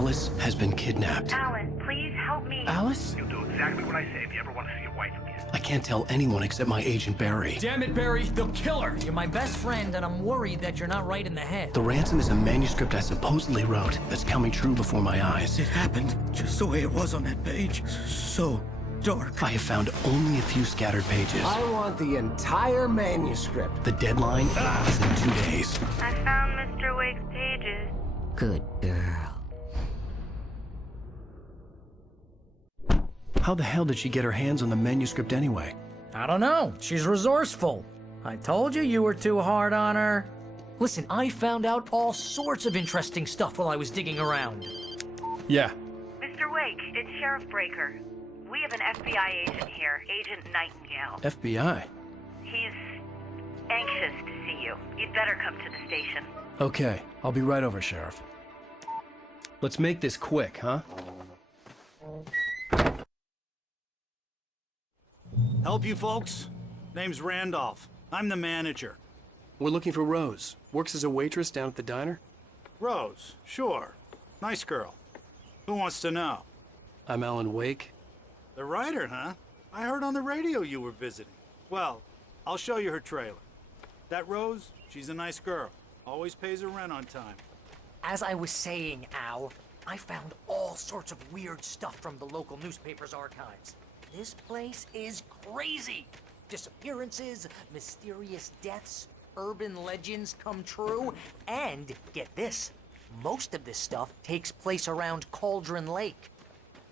Alice has been kidnapped. Alan, please help me. Alice? You'll do exactly what I say if you ever want to see your wife again. I can't tell anyone except my agent Barry. Damn it, Barry, they'll kill her! You're my best friend, and I'm worried that you're not right in the head. The ransom is a manuscript I supposedly wrote that's coming true before my eyes. It happened just the way it was on that page. So dark. I have found only a few scattered pages. I want the entire manuscript. The deadline is in 2 days. I found Mr. Wake's pages. Good girl. How the hell did she get her hands on the manuscript anyway? I don't know. She's resourceful. I told you were too hard on her. Listen, I found out all sorts of interesting stuff while I was digging around. Yeah. Mr. Wake, it's Sheriff Breaker. We have an FBI agent here, Agent Nightingale. FBI? He's anxious to see you. You'd better come to the station. Okay, I'll be right over, Sheriff. Let's make this quick, huh? Help you folks? Name's Randolph. I'm the manager. We're looking for Rose. Works as a waitress down at the diner. Rose, sure. Nice girl. Who wants to know? I'm Alan Wake. The writer, huh? I heard on the radio you were visiting. Well, I'll show you her trailer. That Rose, she's a nice girl. Always pays her rent on time. As I was saying, Al, I found all sorts of weird stuff from the local newspaper's archives. This place is crazy. Disappearances, mysterious deaths, urban legends come true, and get this, most of this stuff takes place around Cauldron Lake.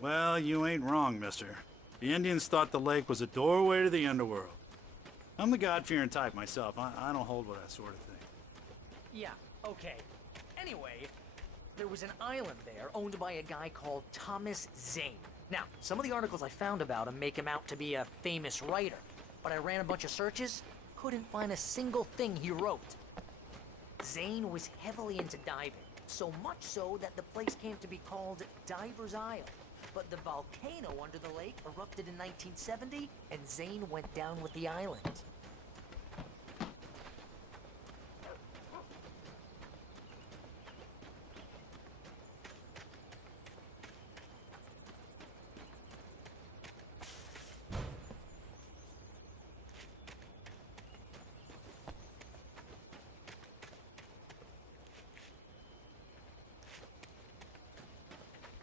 Well, you ain't wrong, mister. The Indians thought the lake was a doorway to the underworld. I'm the God-fearing type myself. I don't hold with that sort of thing. Yeah, okay. Anyway, there was an island there owned by a guy called Thomas Zane. Now, some of the articles I found about him make him out to be a famous writer, but I ran a bunch of searches, couldn't find a single thing he wrote. Zane was heavily into diving, so much so that the place came to be called Diver's Isle. But the volcano under the lake erupted in 1970, and Zane went down with the island.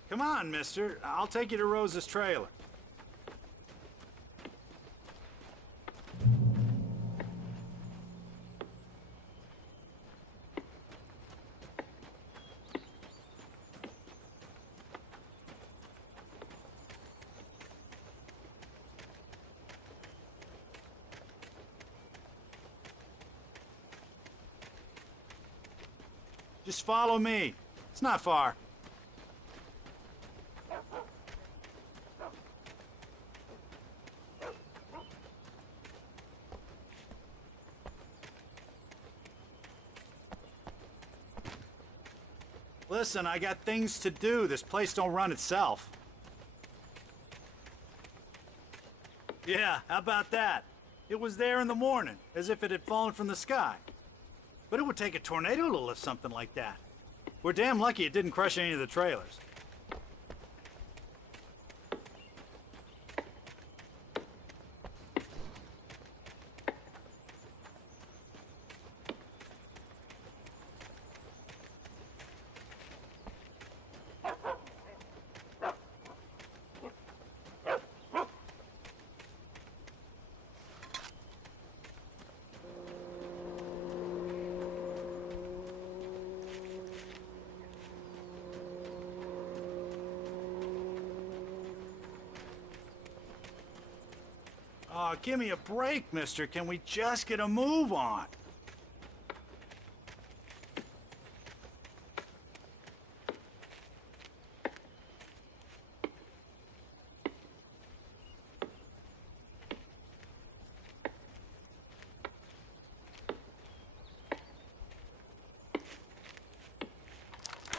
Come on, mister. I'll take you to Rose's trailer. Just follow me. It's not far. Listen, I got things to do. This place don't run itself. Yeah, how about that? It was there in the morning, as if it had fallen from the sky. But it would take a tornado to lift something like that. We're damn lucky it didn't crush any of the trailers. Oh, give me a break, mister. Can we just get a move on?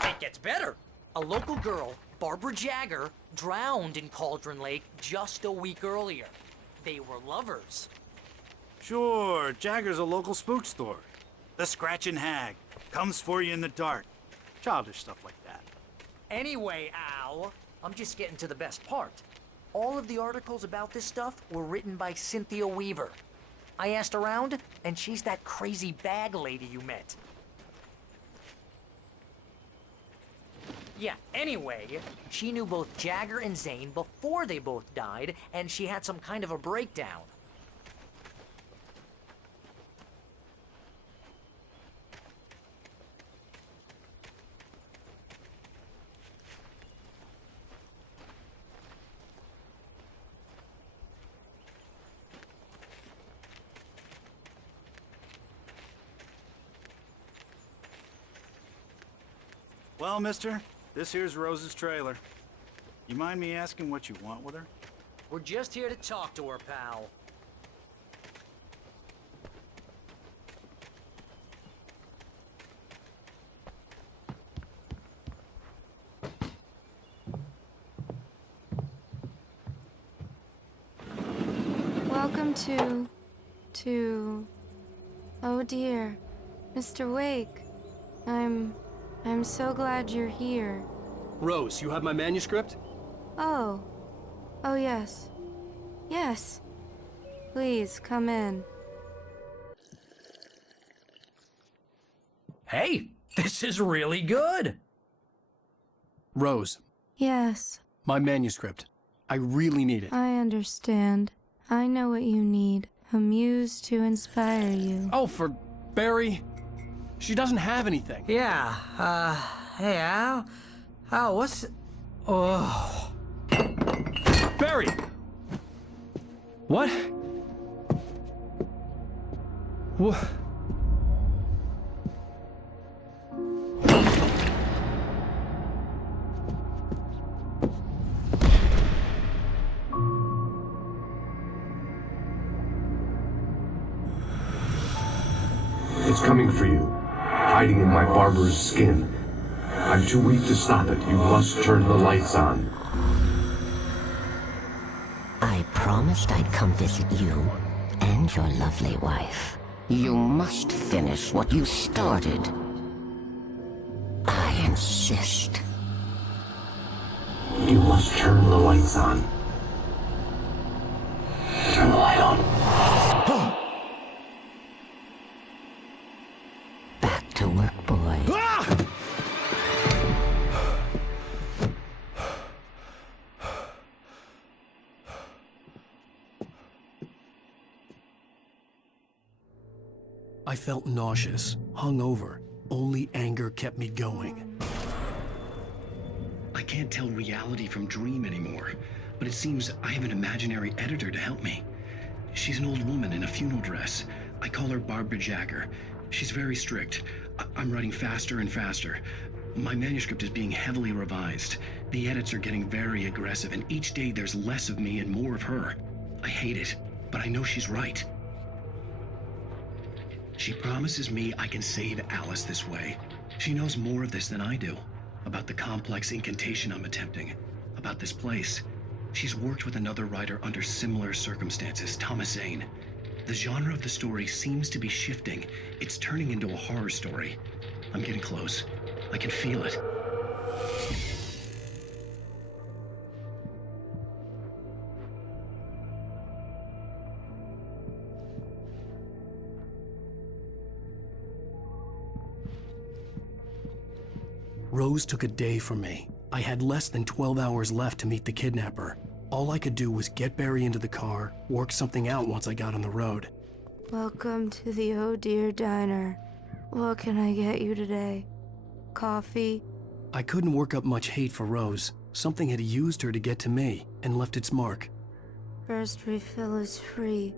It gets better. A local girl, Barbara Jagger, drowned in Cauldron Lake just a week earlier. They were lovers. Sure, Jagger's a local spook story. The Scratching Hag comes for you in the dark. Childish stuff like that. Anyway, Al, I'm just getting to the best part. All of the articles about this stuff were written by Cynthia Weaver. I asked around, and she's that crazy bag lady you met. Yeah, anyway, she knew both Jagger and Zane before they both died, and she had some kind of a breakdown. Well, mister, this here's Rose's trailer. You mind me asking what you want with her? We're just here to talk to her, pal. Welcome to... Oh dear, Mr. Wake. I'm so glad you're here. Rose, you have my manuscript? Oh. Oh, yes. Yes. Please, come in. Hey, this is really good! Rose, Yes, my manuscript. I really need it. I understand. I know what you need. A muse to inspire you. Oh, for Barry. She doesn't have anything. Yeah, hey, Al? Al, what's... Oh... Barry! What? What? It's coming for you, hiding in my barber's skin. I'm too weak to stop it. You must turn the lights on. I promised I'd come visit you and your lovely wife. You must finish what you started. I insist. You must turn the lights on. Turn the light on. Back to work, boy. I felt nauseous, hungover. Only anger kept me going. I can't tell reality from dream anymore, but it seems I have an imaginary editor to help me. She's an old woman in a funeral dress. I call her Barbara Jagger. She's very strict. I'm writing faster and faster. My manuscript is being heavily revised. The edits are getting very aggressive, and each day there's less of me and more of her. I hate it, but I know she's right. She promises me I can save Alice this way. She knows more of this than I do. About the complex incantation I'm attempting. About this place. She's worked with another writer under similar circumstances, Thomas Zane. The genre of the story seems to be shifting. It's turning into a horror story. I'm getting close. I can feel it. Rose took a day from me. I had less than 12 hours left to meet the kidnapper. All I could do was get Barry into the car, work something out once I got on the road. Welcome to the Oh Dear Diner. What can I get you today? Coffee? I couldn't work up much hate for Rose. Something had used her to get to me and left its mark. First refill is free.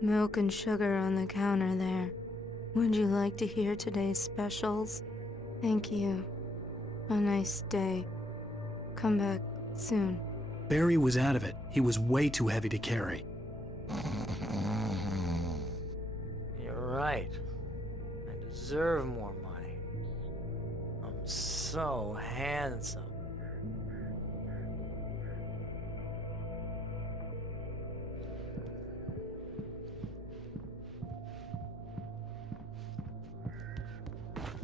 Milk and sugar on the counter there. Would you like to hear today's specials? Thank you. A nice day. Come back soon. Barry was out of it. He was way too heavy to carry. You're right. I deserve more money. I'm so handsome.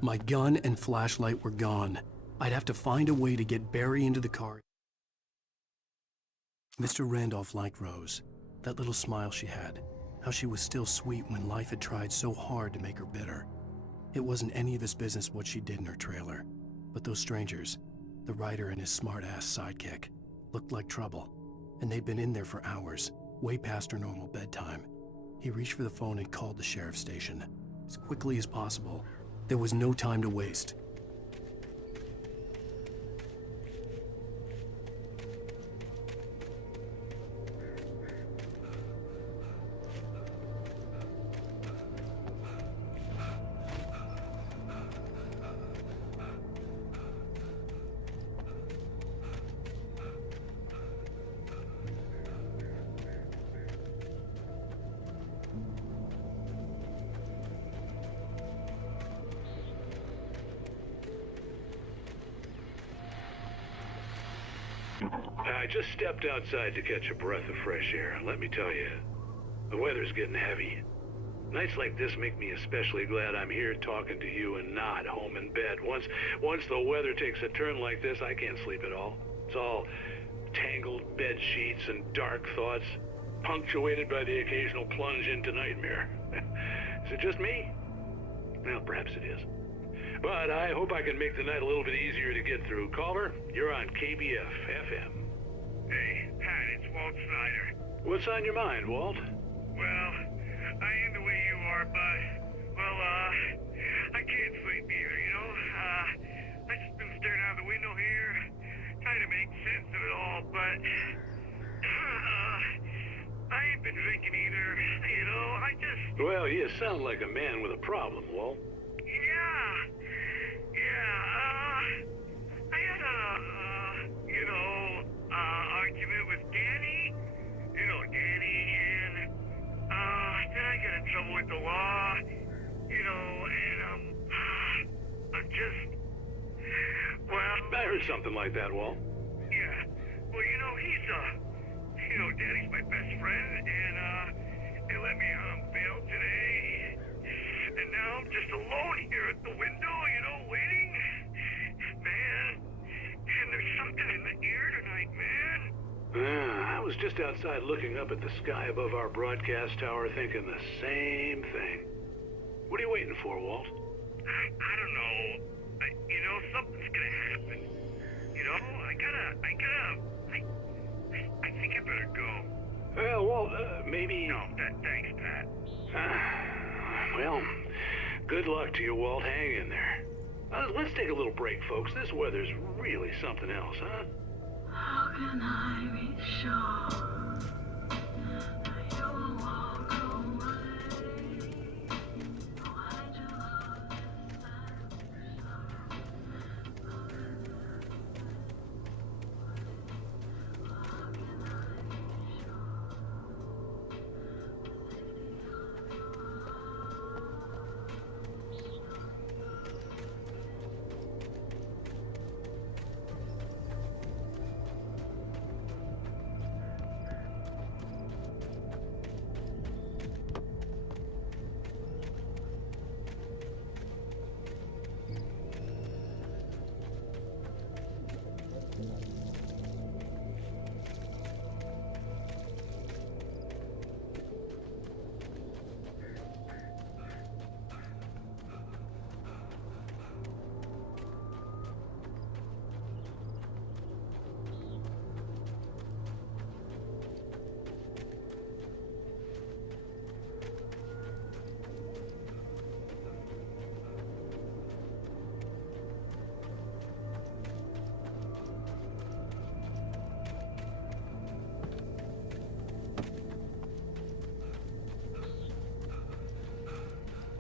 My gun and flashlight were gone. I'd have to find a way to get Barry into the car. Mr. Randolph liked Rose. That little smile she had. How she was still sweet when life had tried so hard to make her bitter. It wasn't any of his business what she did in her trailer. But those strangers, the writer and his smart-ass sidekick, looked like trouble. And they'd been in there for hours, way past her normal bedtime. He reached for the phone and called the sheriff's station. As quickly as possible. There was no time to waste. I just stepped outside to catch a breath of fresh air. Let me tell you, the weather's getting heavy. Nights like this make me especially glad I'm here talking to you and not home in bed. Once the weather takes a turn like this, I can't sleep at all. It's all tangled bed sheets and dark thoughts, punctuated by the occasional plunge into nightmare. Is it just me? Well, perhaps it is. But I hope I can make the night a little bit easier to get through. Culver, you're on KBF FM. Hey, Pat, it's Walt Snyder. What's on your mind, Walt? Well, I am the way you are, but, I can't sleep either, you know? I just been staring out the window here, trying to make sense of it all, but, I ain't been drinking either, you know, I just... Well, you sound like a man with a problem, Walt. I had argument with Danny, and, then I got in trouble with the law, and, I'm just, I heard something like that, Walt. Yeah, well, Danny's my best friend, and, they let me out on bail today, and now I'm just alone here at the window, waiting. Man, and there's something in the air tonight, man. I was just outside looking up at the sky above our broadcast tower thinking the same thing. What are you waiting for, Walt? I don't know. Something's gonna happen. I think I better go. Well, Walt, maybe... No, thanks, Pat. Well, good luck to you, Walt. Hang in there. Let's take a little break, folks. This weather's really something else, huh? How can I be sure that you will walk away? Why'd you love this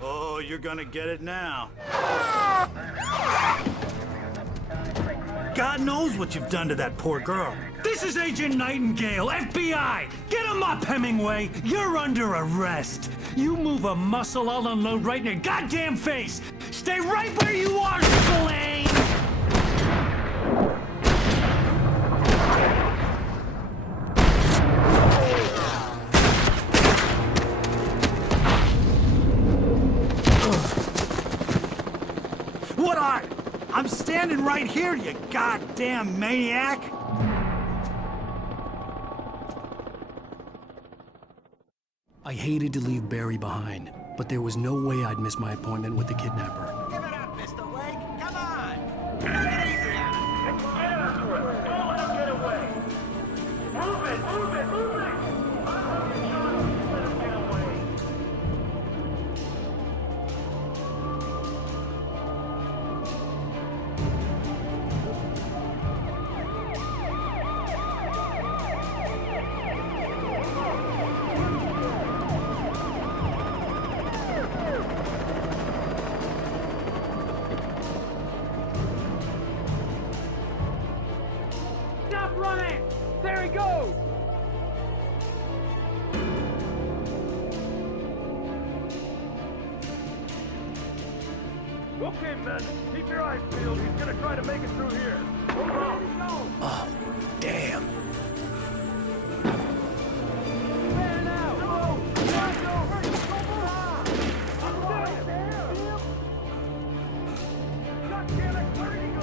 Oh, you're gonna get it now. God knows what you've done to that poor girl. This is Agent Nightingale, FBI! Get him up, Hemingway! You're under arrest! You move a muscle, I'll unload right in your goddamn face! Stay right where you are, Spillane! What are? I'm standing standing right here, you goddamn maniac! I hated to leave Barry behind, but there was no way I'd miss my appointment with the kidnapper. Give it up, Mr. Wake! Come on! Take it easy on him! Get after it! Don't let him get away! Move it! Move it! Move it! Let him get away! Stop running! There he goes! Okay, men, keep your eyes peeled. He's gonna try to make it through here. Oh, damn. There now! God damn it, where did he go?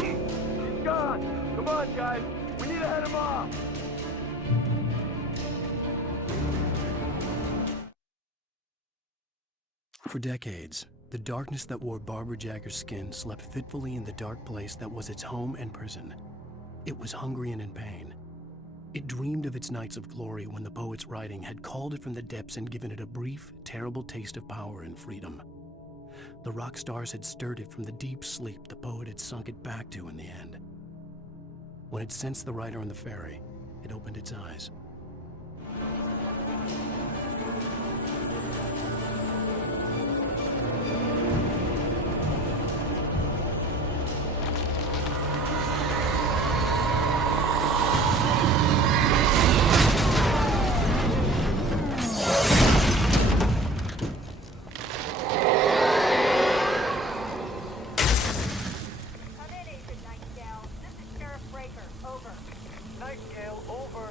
He's gone. Come on, guys. We need to head him off. For decades, the darkness that wore Barbara Jagger's skin slept fitfully in the dark place that was its home and prison. It was hungry and in pain. It dreamed of its nights of glory when the poet's writing had called it from the depths and given it a brief, terrible taste of power and freedom. The rock stars had stirred it from the deep sleep the poet had sunk it back to in the end. When it sensed the writer on the ferry, it opened its eyes. Come in, Agent Nightingale. This is Sheriff Breaker. Over. Nightingale, over.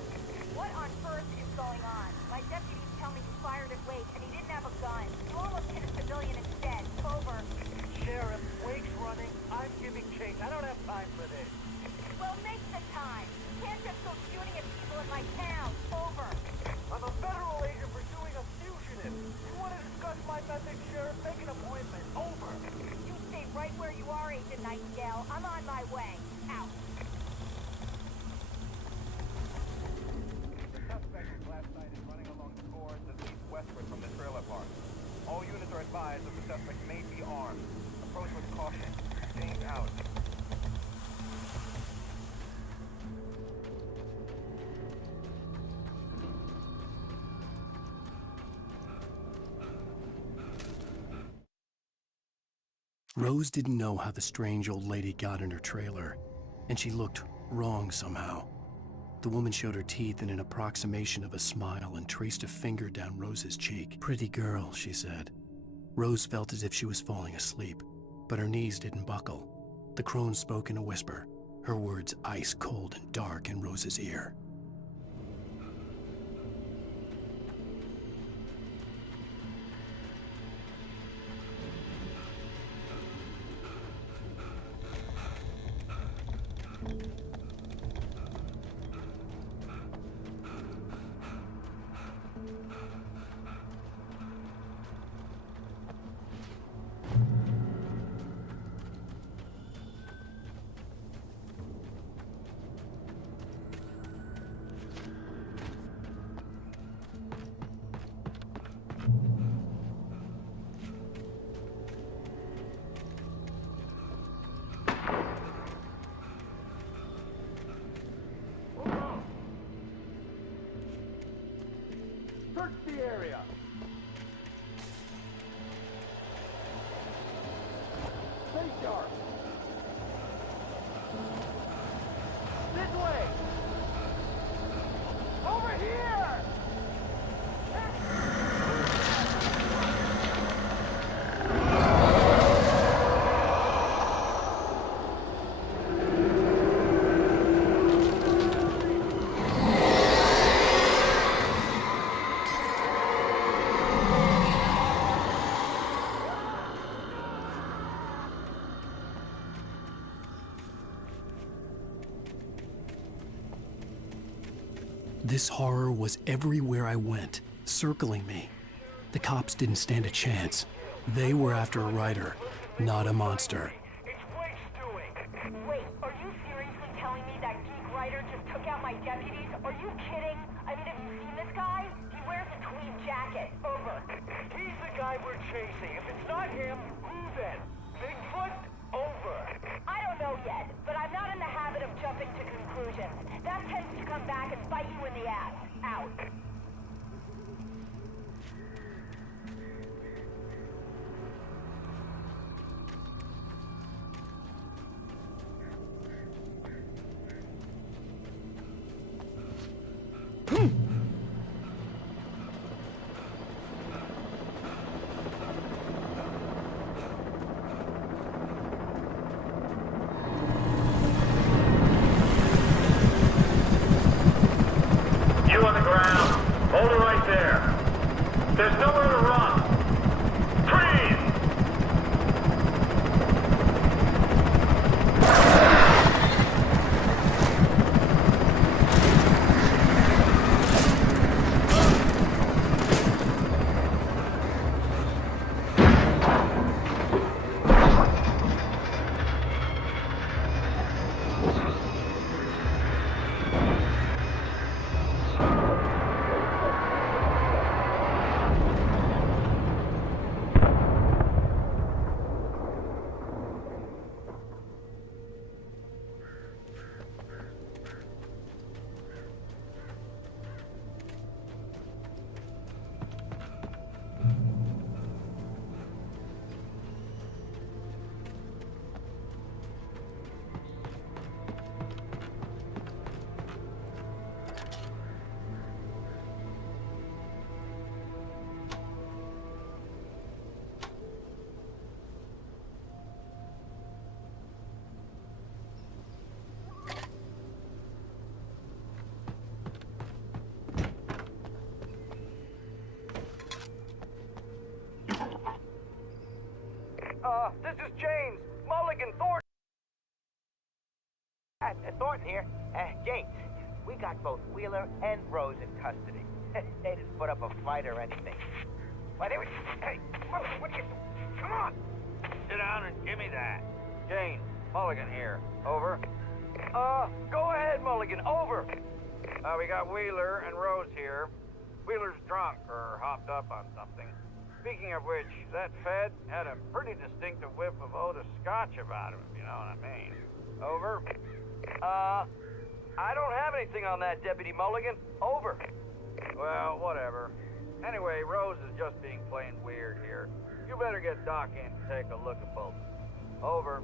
What on earth is going on? My deputies tell me you fired at Wake and he didn't have a gun. You almost hit a civilian instead. Over. Sheriff, Wake's running. I'm giving chase. I don't have time for this. Well, make the time. You can't just go shooting at people in my town. Over. I'm a federal agent pursuing a fugitive. You want to discuss my methods, Sheriff? Make an appointment. Over. You stay right where you are, Agent Nightingale. I'm on my way. Out. The suspect was last sighted running along the shore to the east-westward from the trailer park. All units are advised that the suspect may be armed. Approach with caution. James out. Rose didn't know how the strange old lady got in her trailer, and she looked wrong somehow. The woman showed her teeth in an approximation of a smile and traced a finger down Rose's cheek. "Pretty girl," she said. Rose felt as if she was falling asleep, but her knees didn't buckle. The crone spoke in a whisper, her words ice cold and dark in Rose's ear. This horror was everywhere I went, circling me. The cops didn't stand a chance. They were after a writer, not a monster. Wait, are you seriously telling me that geek writer just took out my deputies? Are you kidding? I mean, have you seen this guy? He wears a tweed jacket. Over. He's the guy we're chasing. If it's not him, who then? Bigfoot? Over. I don't know yet, but I'm not in the habit of jumping to conclusions. That tends to come back and bite you in the ass. Out. You on the ground. Hold it right there. There's nowhere to run. Freeze! This is James. Mulligan Thornton. Thornton here. James, we got both Wheeler and Rose in custody. They didn't put up a fight or anything. Why, they were... Hey, Mulligan, what are you... Come on! Sit down and give me that. James, Mulligan here. Over. Go ahead, Mulligan. Over. We got Wheeler and Rose here. Wheeler's drunk or hopped up on something. Speaking of which, that Fed had a pretty distinctive whiff of Otis Scotch about him, if you know what I mean. Over. I don't have anything on that, Deputy Mulligan. Over. Well, whatever. Anyway, Rose is just being plain weird here. You better get Doc in to take a look at both. Over.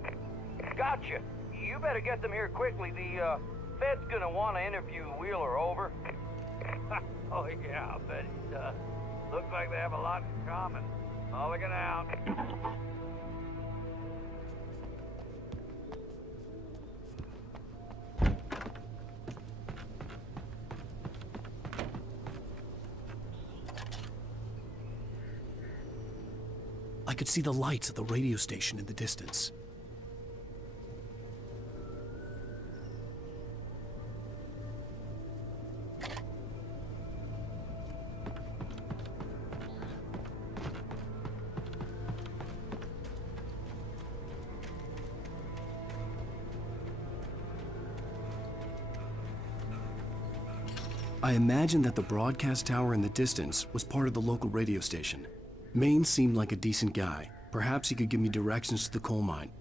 Gotcha. You better get them here quickly. The, Fed's gonna want to interview Wheeler. Over. Oh, yeah, I'll bet he does. Looks like they have a lot in common. Mulligan out. I could see the lights of the radio station in the distance. I imagined that the broadcast tower in the distance was part of the local radio station. Maine seemed like a decent guy. Perhaps he could give me directions to the coal mine.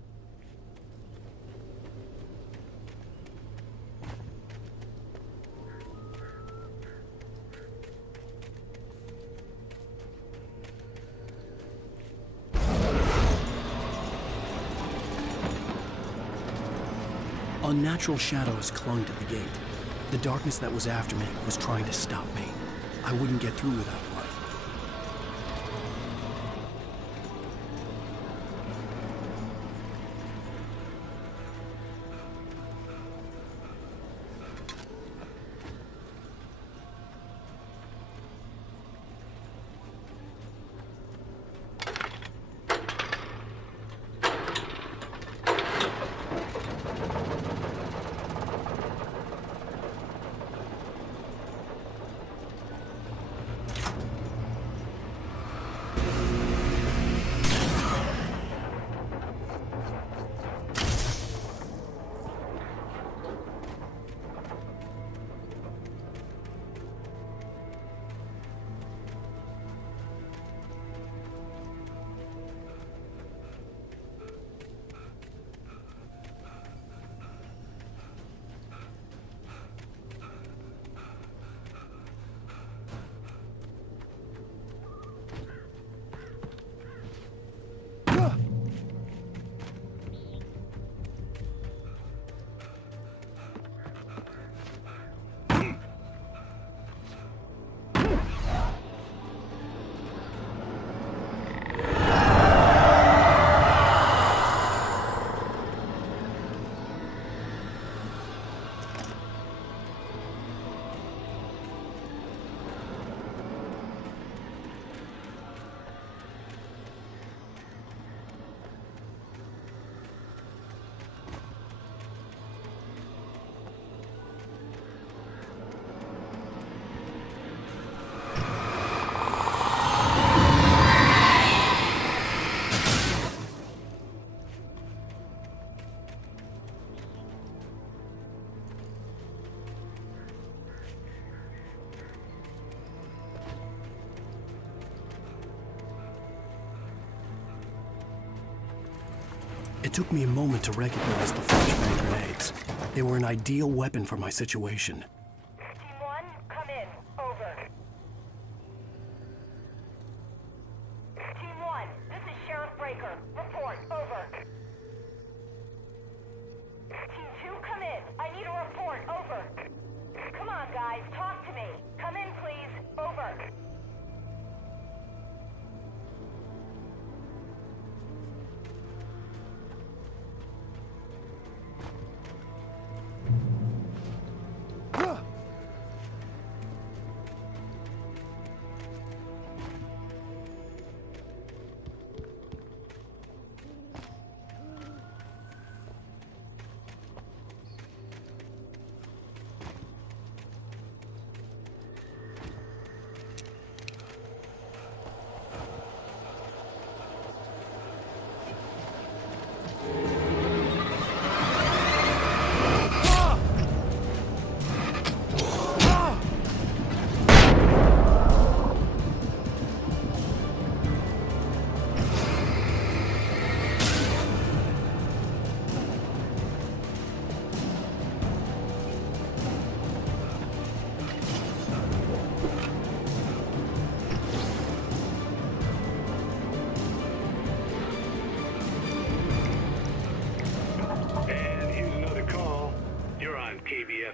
Unnatural shadows clung to the gate. The darkness that was after me was trying to stop me. I wouldn't get through without one. It took me a moment to recognize the flashbang grenades. They were an ideal weapon for my situation. Team 1, come in. Over. Team 1, this is Sheriff Breaker. Report. Over. Team 2, come in. I need a report. Over. Come on, guys. Talk to me. Come in, please. Over.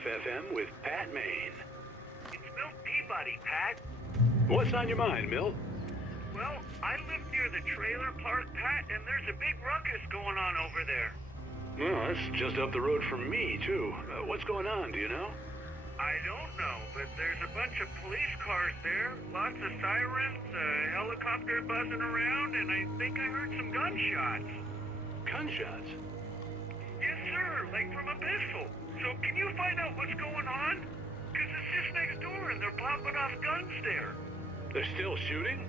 FM with Pat Maine. It's Milt Peabody, Pat. What's on your mind, Milt? Well, I live near the trailer park, Pat, and there's a big ruckus going on over there. Well, that's just up the road from me, too. What's going on, do you know? I don't know, but there's a bunch of police cars there, lots of sirens, a helicopter buzzing around, and I think I heard some gunshots. Gunshots? Yes, sir, like from a pistol. So can you find out what's going on? Because it's just next door and they're popping off guns there. They're still shooting?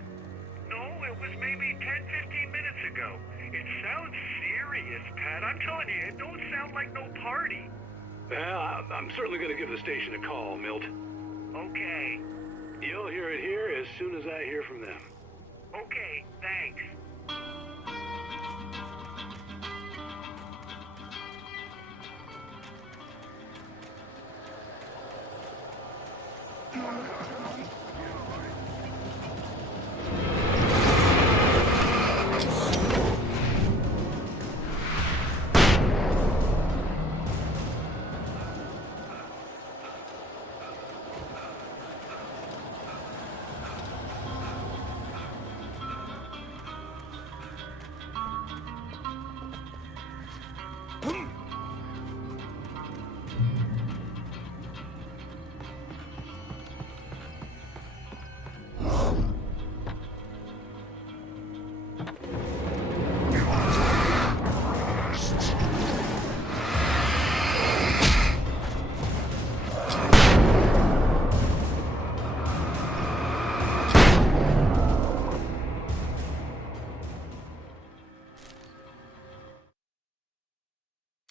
No, it was maybe 10-15 minutes ago. It sounds serious, Pat. I'm telling you, it don't sound like no party. Well, I'm certainly going to give the station a call, Milt. Okay. You'll hear it here as soon as I hear from them. Okay, thanks.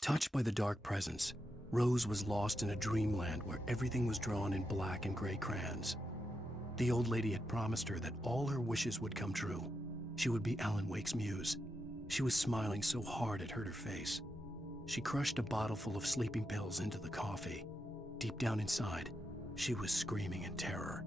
Touched by the dark presence, Rose was lost in a dreamland where everything was drawn in black and gray crayons. The old lady had promised her that all her wishes would come true. She would be Alan Wake's muse. She was smiling so hard it hurt her face. She crushed a bottle full of sleeping pills into the coffee. Deep down inside, she was screaming in terror.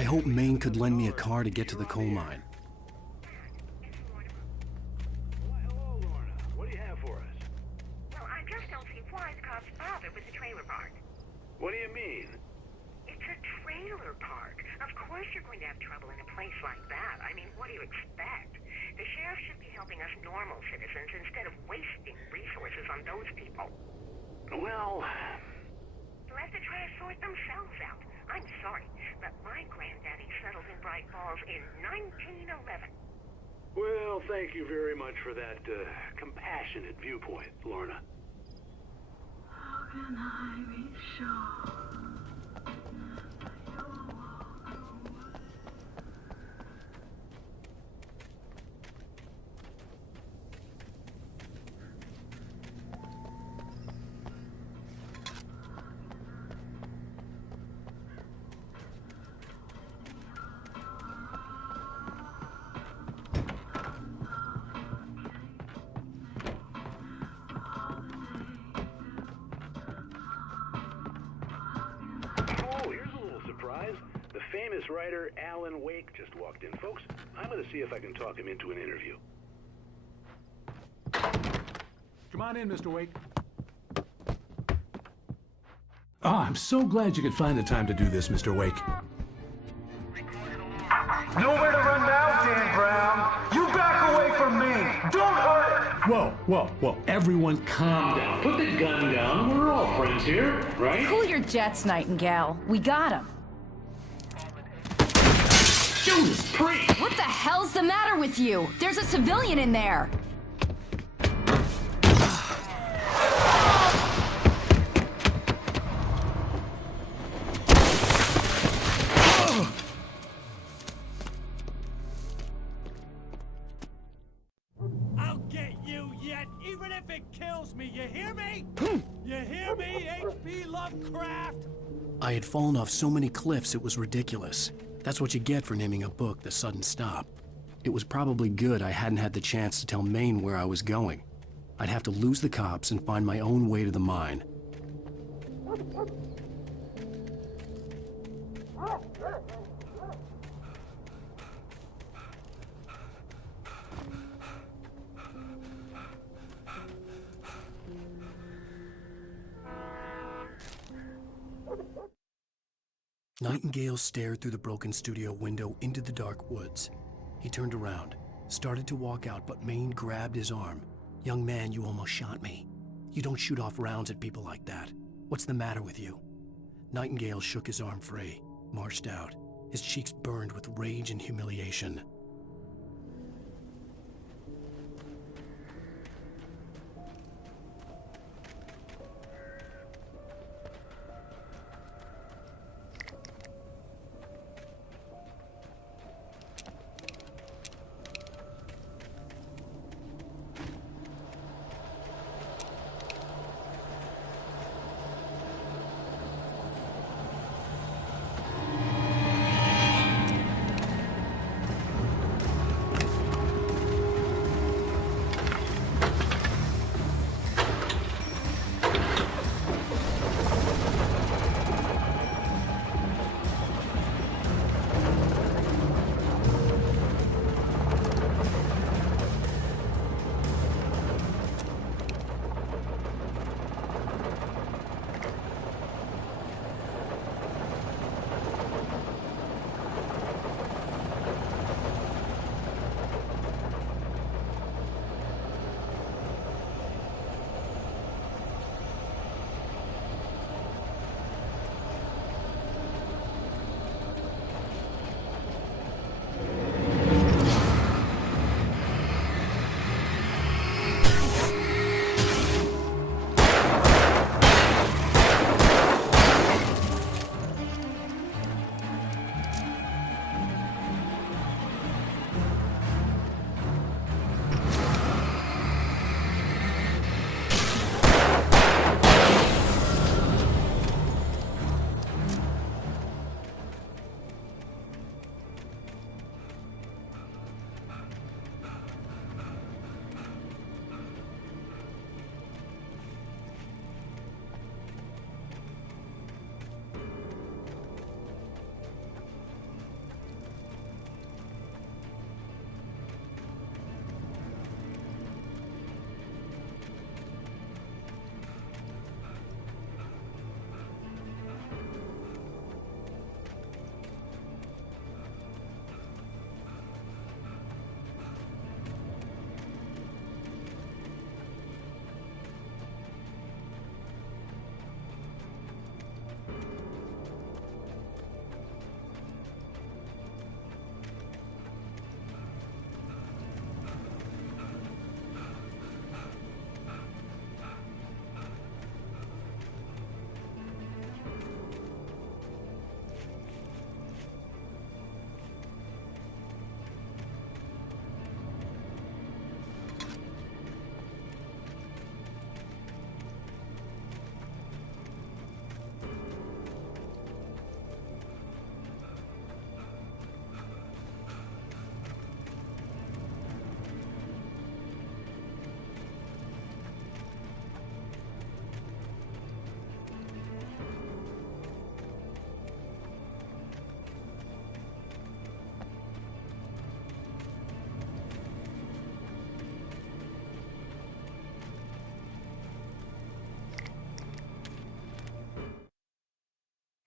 I hoped Maine could lend me a car to get to the coal mine. Hello, Lorna. What do you have for us? Well, I just don't see why the cops bothered with the trailer park. What do you mean? It's a trailer park. Of course you're going to have trouble in a place like that. I mean, what do you expect? The sheriff should be helping us normal citizens instead of wasting resources on those people. Well... Let the trash sort themselves out. I'm sorry, but my granddaddy settled in Bright Falls in 1911. Well, thank you very much for that compassionate viewpoint, Lorna. How can I be sure? The famous writer Alan Wake just walked in. Folks, I'm going to see if I can talk him into an interview. Come on in, Mr. Wake. Oh, I'm so glad you could find the time to do this, Mr. Wake. Nowhere to run now, Dan Brown. You back away from me. Don't hurt it. Whoa. Everyone calm down. Put the gun down. We're all friends here, right? Cool your jets, Nightingale. We got him. Judas Priest! What the hell's the matter with you? There's a civilian in there. I'll get you yet, even if it kills me. You hear me? You hear me, H.P. Lovecraft? I had fallen off so many cliffs it was ridiculous. That's what you get for naming a book The Sudden Stop. It was probably good I hadn't had the chance to tell Maine where I was going. I'd have to lose the cops and find my own way to the mine. Nightingale stared through the broken studio window into the dark woods. He turned around, started to walk out, but Maine grabbed his arm. "Young man, you almost shot me. You don't shoot off rounds at people like that. What's the matter with you?" Nightingale shook his arm free, marched out. His cheeks burned with rage and humiliation.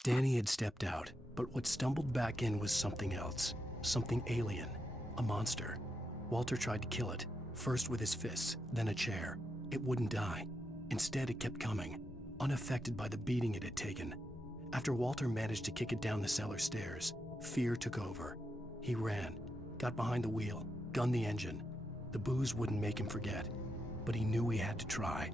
Danny had stepped out, but what stumbled back in was something else. Something alien. A monster. Walter tried to kill it, first with his fists, then a chair. It wouldn't die. Instead, it kept coming, unaffected by the beating it had taken. After Walter managed to kick it down the cellar stairs, fear took over. He ran, got behind the wheel, gunned the engine. The booze wouldn't make him forget, but he knew he had to try.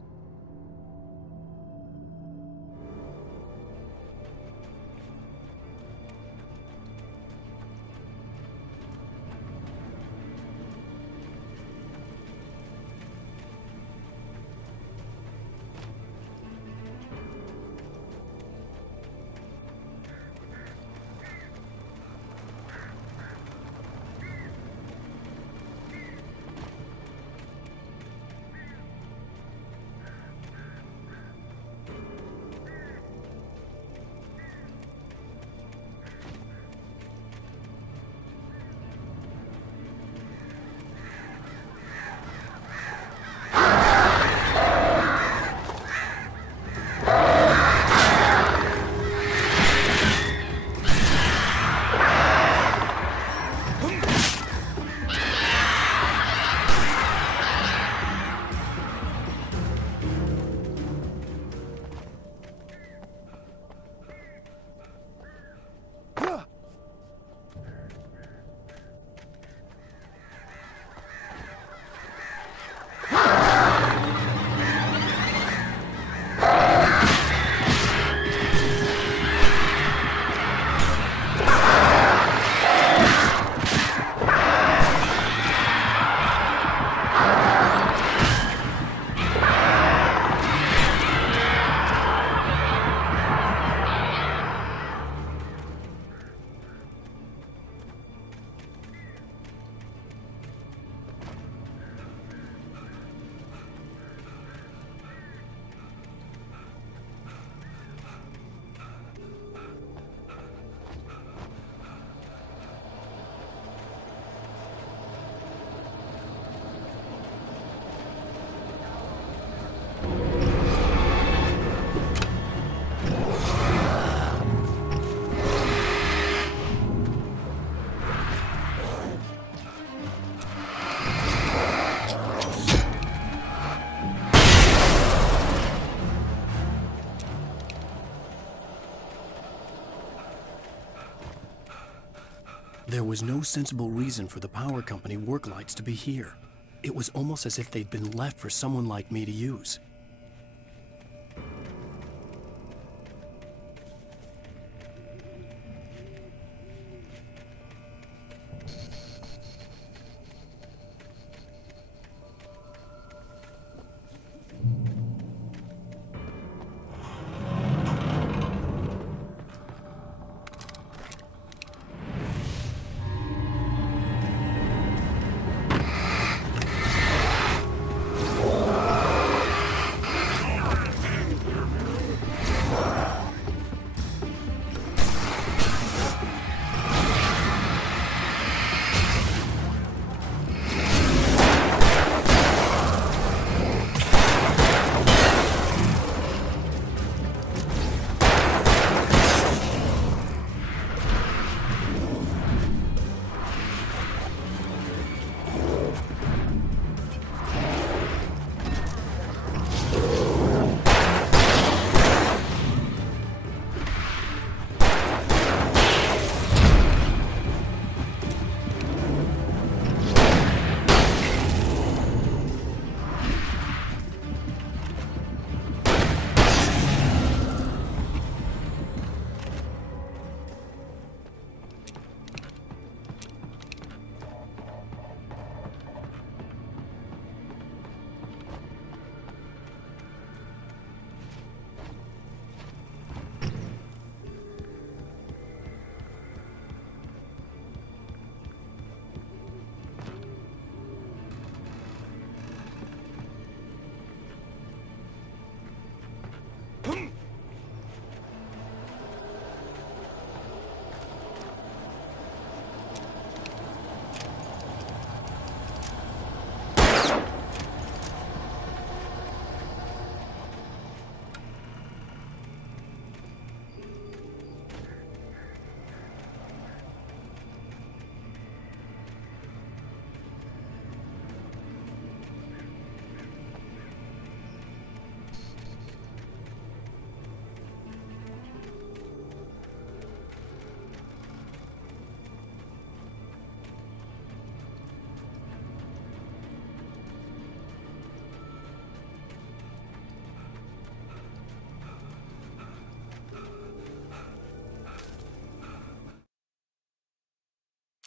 There was no sensible reason for the power company work lights to be here. It was almost as if they'd been left for someone like me to use.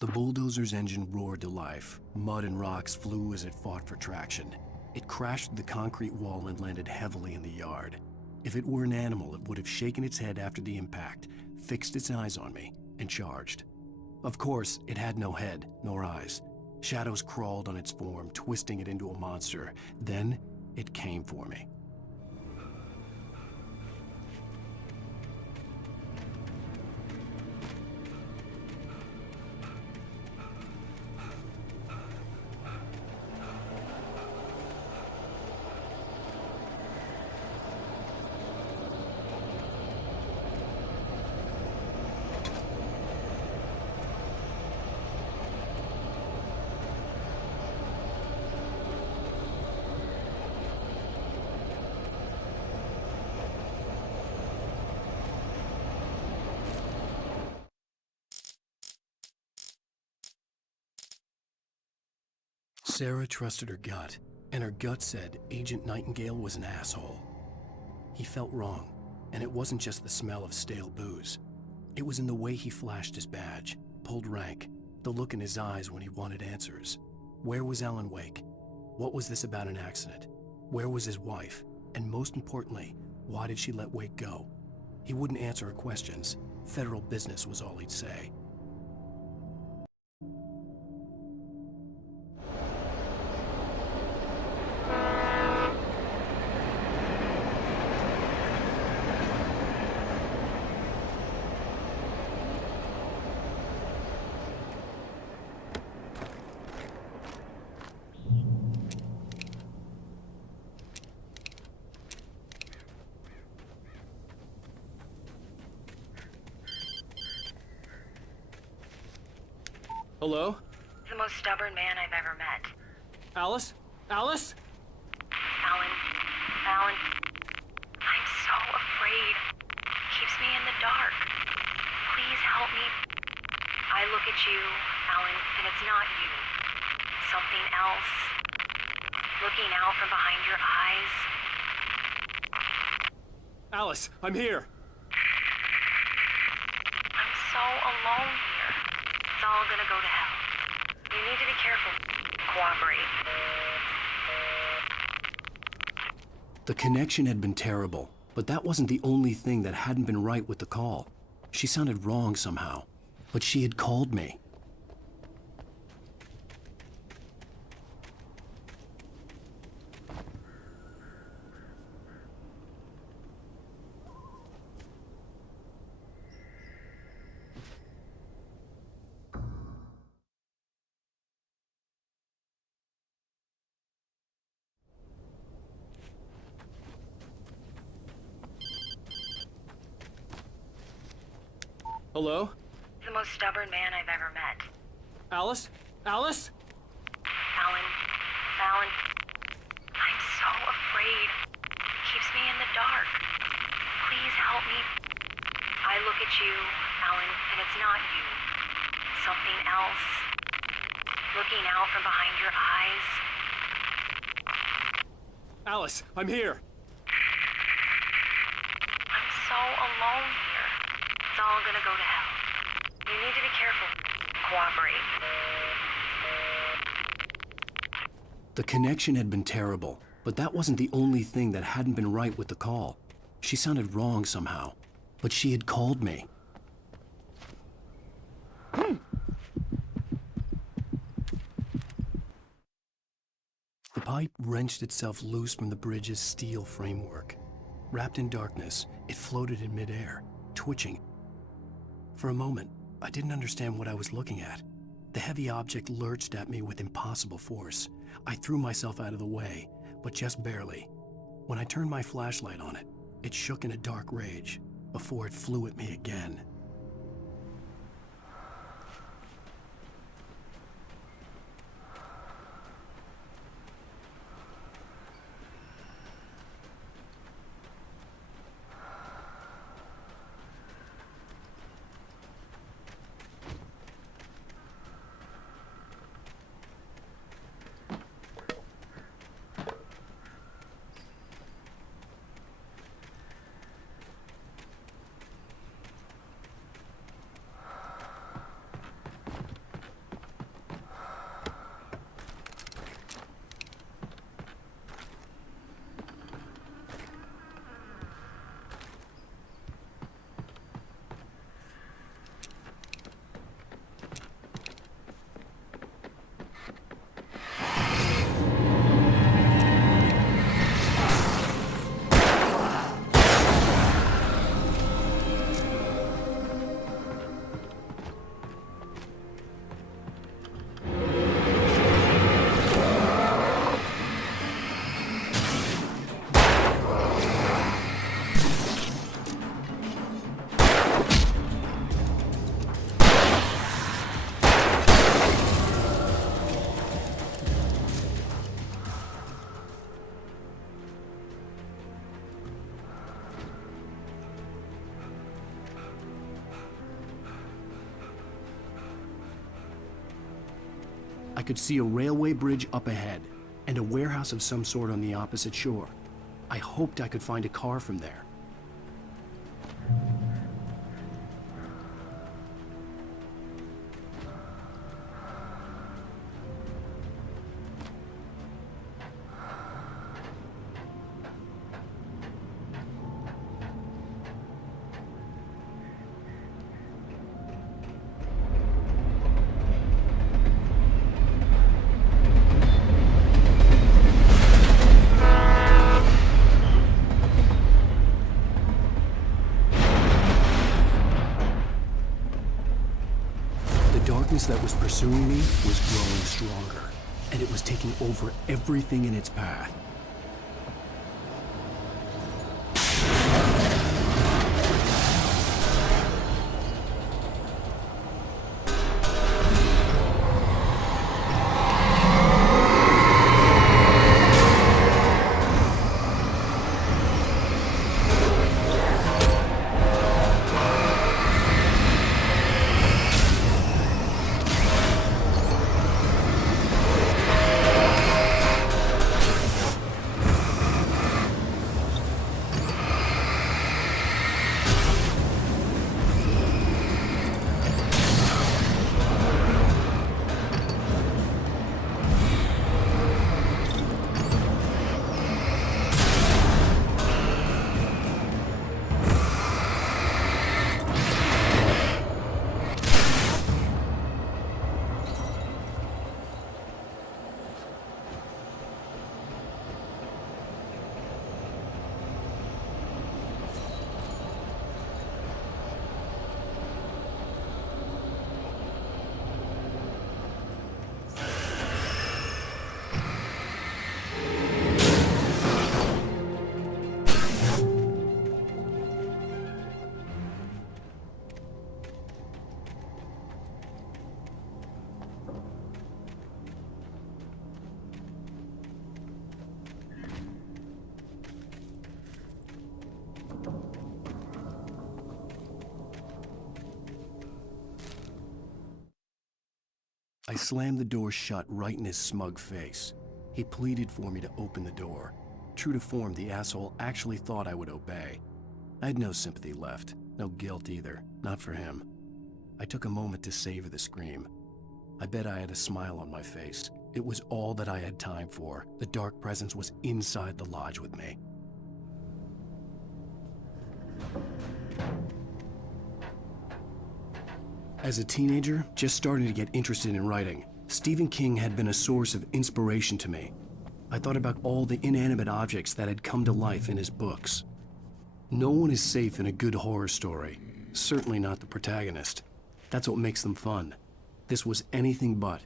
The bulldozer's engine roared to life. Mud and rocks flew as it fought for traction. It crashed through the concrete wall and landed heavily in the yard. If it were an animal, it would have shaken its head after the impact, fixed its eyes on me, and charged. Of course, it had no head, nor eyes. Shadows crawled on its form, twisting it into a monster. Then, it came for me. Sarah trusted her gut, and her gut said Agent Nightingale was an asshole. He felt wrong, and it wasn't just the smell of stale booze. It was in the way he flashed his badge, pulled rank, the look in his eyes when he wanted answers. Where was Alan Wake? What was this about an accident? Where was his wife? And most importantly, why did she let Wake go? He wouldn't answer her questions. Federal business was all he'd say. Hello? The most stubborn man I've ever met. Alice? Alice? Alan. I'm so afraid. Keeps me in the dark. Please help me. I look at you, Alan, and it's not you. Something else. Looking out from behind your eyes. Alice, I'm here. I'm so alone here. It's all gonna go to hell. You need to be careful. Cooperate. The connection had been terrible, but that wasn't the only thing that hadn't been right with the call. She sounded wrong somehow, but she had called me. Hello? The most stubborn man I've ever met. Alice? Alice? Alan. I'm so afraid. Keeps me in the dark. Please help me. I look at you, Alan, and it's not you. Something else. Looking out from behind your eyes. Alice, I'm here. I'm so alone here. It's all gonna go to hell. You need to be careful. Cooperate. The connection had been terrible, but that wasn't the only thing that hadn't been right with the call. She sounded wrong somehow, but she had called me. The pipe wrenched itself loose from the bridge's steel framework. Wrapped in darkness, it floated in midair, twitching. For a moment, I didn't understand what I was looking at. The heavy object lurched at me with impossible force. I threw myself out of the way, but just barely. When I turned my flashlight on it, it shook in a dark rage before it flew at me again. I could see a railway bridge up ahead, and a warehouse of some sort on the opposite shore. I hoped I could find a car from there. The darkness that was pursuing me was growing stronger, and it was taking over everything in its path. I slammed the door shut right in his smug face. He pleaded for me to open the door. True to form, the asshole actually thought I would obey. I had no sympathy left, no guilt either, not for him. I took a moment to savor the scream. I bet I had a smile on my face. It was all that I had time for. The dark presence was inside the lodge with me. As a teenager, just starting to get interested in writing, Stephen King had been a source of inspiration to me. I thought about all the inanimate objects that had come to life in his books. No one is safe in a good horror story, certainly not the protagonist. That's what makes them fun. This was anything but.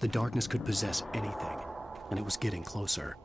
The darkness could possess anything, and it was getting closer.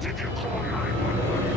Did you call 911?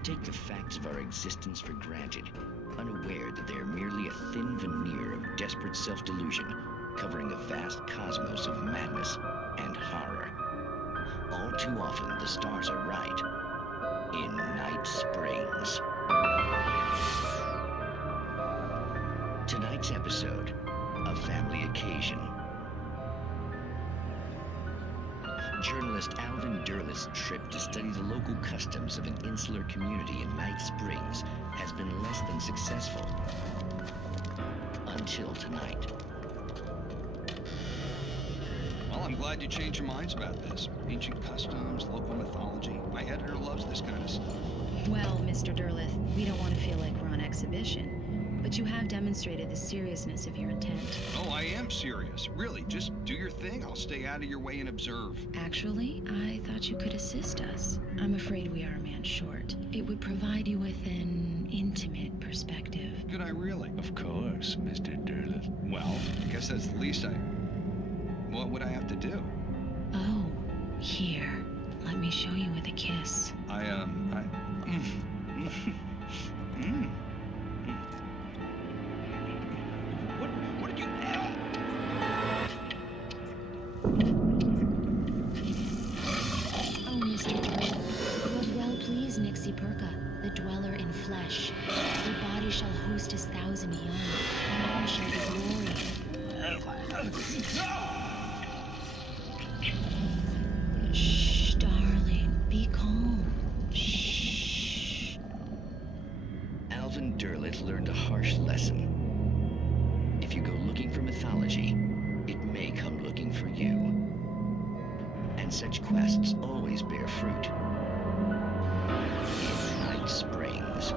We take the facts of our existence for granted, unaware that they are merely a thin veneer of desperate self-delusion, covering a vast cosmos of madness and horror. All too often, the stars are right. In Night Springs. Tonight's episode, A Family Occasion. Journalist Alvin Derleth's trip to study the local customs of an insular community in Night Springs has been less than successful. Until tonight. Well, I'm glad you changed your minds about this. Ancient customs, local mythology. My editor loves this kind of stuff. Well, Mr. Derleth, we don't want to feel like we're on exhibition, but you have demonstrated the seriousness of your intent. Oh, I am serious. Really, just do your thing. I'll stay out of your way and observe. Actually, I thought you could assist us. I'm afraid we are a man short. It would provide you with an intimate perspective. Could I really? Of course, Mr. Derleth. Well, I guess that's the least I... What would I have to do? Oh, here. Let me show you with a kiss. What did you... Oh, Mr. Derleth, you have well pleased Nixie Perka, the dweller in flesh. Your body shall host his 1,000 young, and all shall be glory. Shh, darling, be calm. Shh. Alvin Derleth learned a harsh lesson. If you go looking for mythology, it may come looking for you. And such quests always bear fruit. In Night Springs.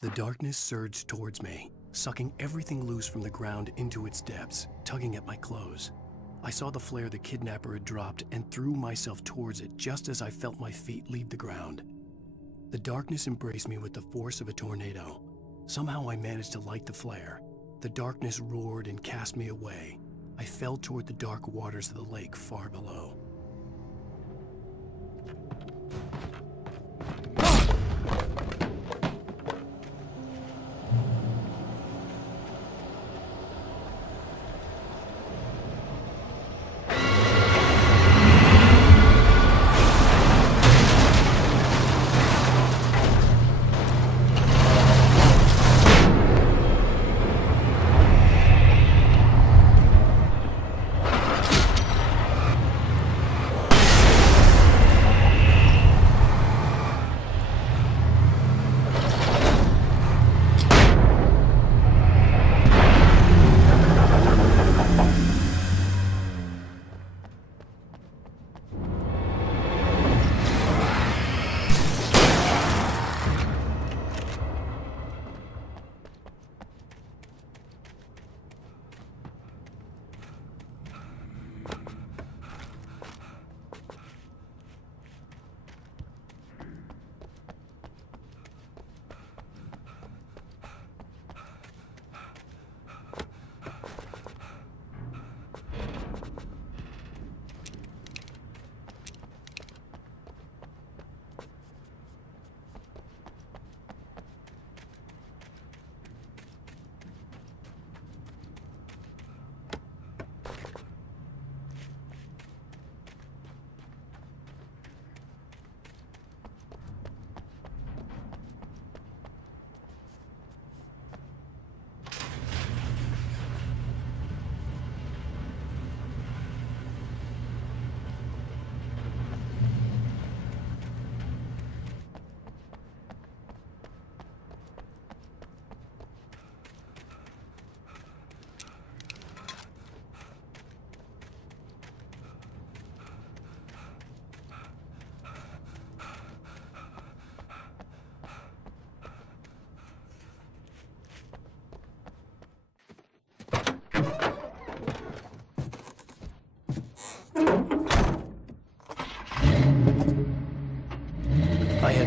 The darkness surged towards me, sucking everything loose from the ground into its depths, tugging at my clothes. I saw the flare the kidnapper had dropped and threw myself towards it just as I felt my feet leave the ground. The darkness embraced me with the force of a tornado. Somehow I managed to light the flare. The darkness roared and cast me away. I fell toward the dark waters of the lake far below.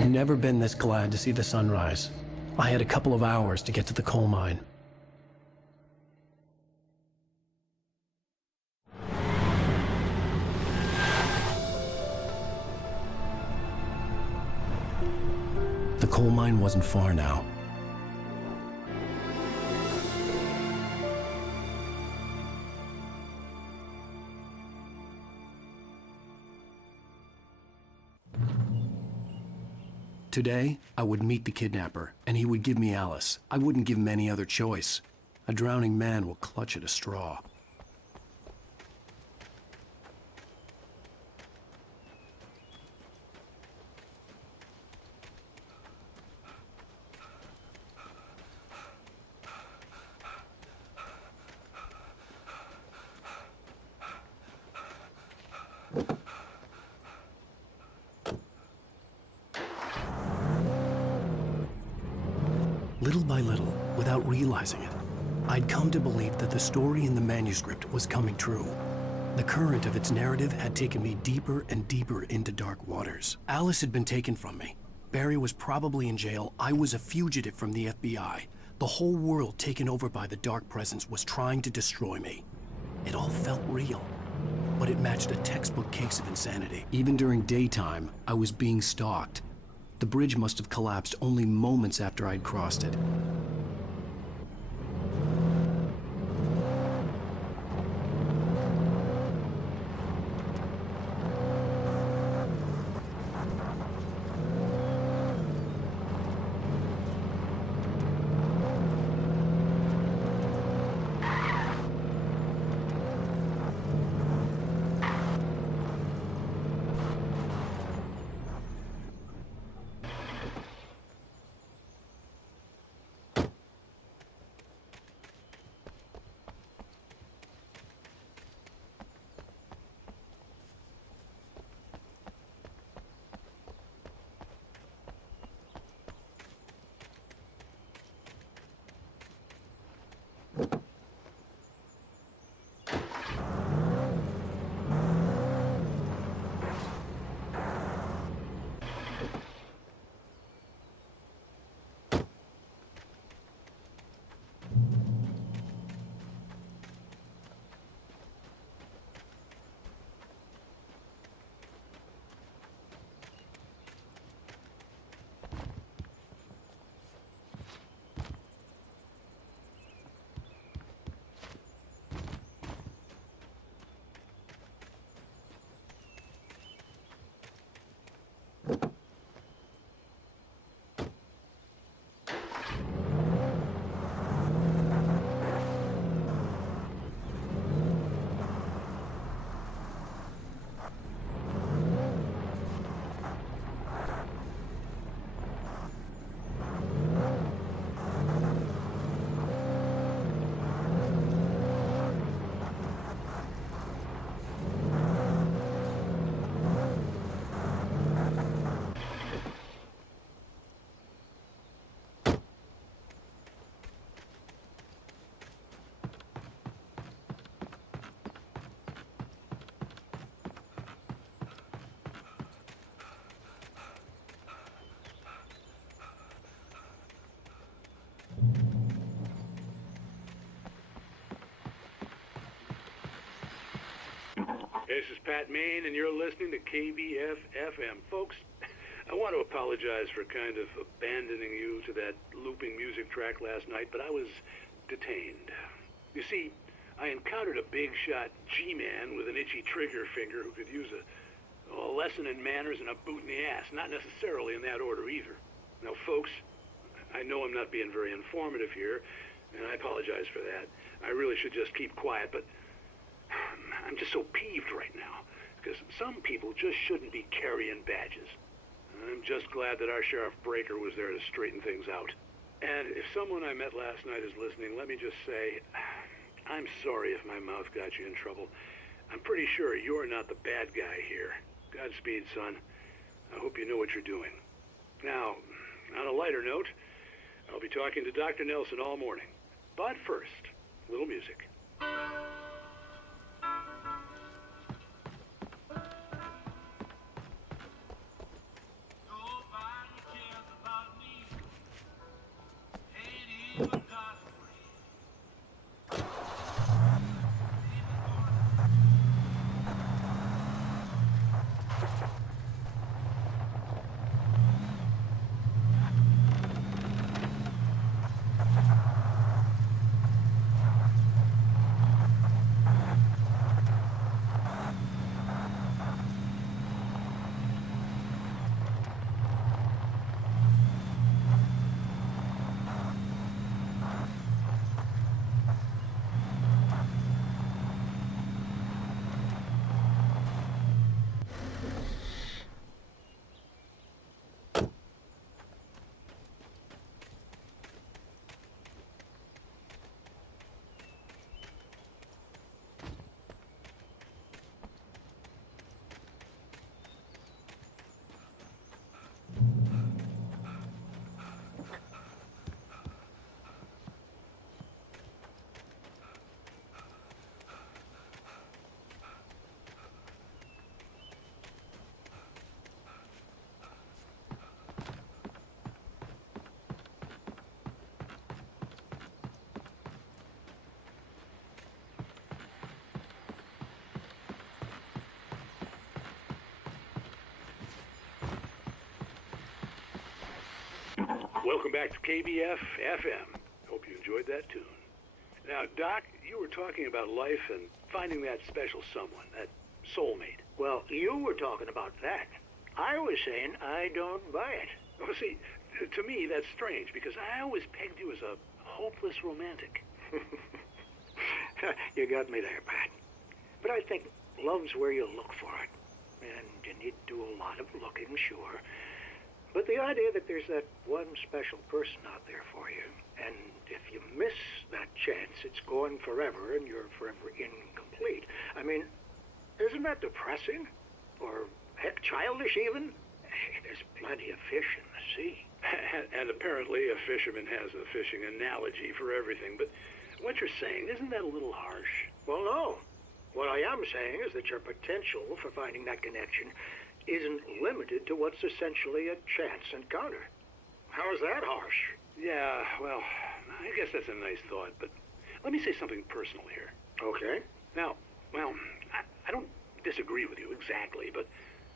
I'd never been this glad to see the sunrise. I had a couple of hours to get to the coal mine. The coal mine wasn't far now. Today, I would meet the kidnapper, and he would give me Alice. I wouldn't give him any other choice. A drowning man will clutch at a straw. Little by little, without realizing it, I'd come to believe that the story in the manuscript was coming true. The current of its narrative had taken me deeper and deeper into dark waters. Alice had been taken from me. Barry was probably in jail. I was a fugitive from the FBI. The whole world taken over by the dark presence was trying to destroy me. It all felt real, but it matched a textbook case of insanity. Even during daytime, I was being stalked. The bridge must have collapsed only moments after I'd crossed it. This is Pat Maine, and you're listening to KBF-FM. Folks, I want to apologize for kind of abandoning you to that looping music track last night, but I was detained. You see, I encountered a big-shot G-man with an itchy trigger finger who could use a lesson in manners and a boot in the ass. Not necessarily in that order, either. Now, folks, I know I'm not being very informative here, and I apologize for that. I really should just keep quiet, but I'm just so peeved right now, because some people just shouldn't be carrying badges. I'm just glad that our Sheriff Breaker was there to straighten things out. And if someone I met last night is listening, let me just say, I'm sorry if my mouth got you in trouble. I'm pretty sure you're not the bad guy here. Godspeed, son. I hope you know what you're doing. Now, on a lighter note, I'll be talking to Dr. Nelson all morning. But first, a little music. Welcome back to KBF FM. Hope you enjoyed that tune. Now, Doc, you were talking about life and finding that special someone, that soulmate. Well, you were talking about that. I was saying I don't buy it. Well, see, to me, that's strange, because I always pegged you as a hopeless romantic. You got me there, Pat. But I think love's where you look for it. And you need to do a lot of looking, sure. But the idea that there's that one special person out there for you, and if you miss that chance, it's gone forever and you're forever incomplete. I mean, isn't that depressing? Or, heck, childish even? There's plenty of fish in the sea. And apparently a fisherman has a fishing analogy for everything, but what you're saying, isn't that a little harsh? Well, no. What I am saying is that your potential for finding that connection isn't limited to what's essentially a chance encounter. How is that harsh? Yeah, well, I guess that's a nice thought, but let me say something personal here. Okay. Now, well, I don't disagree with you exactly, but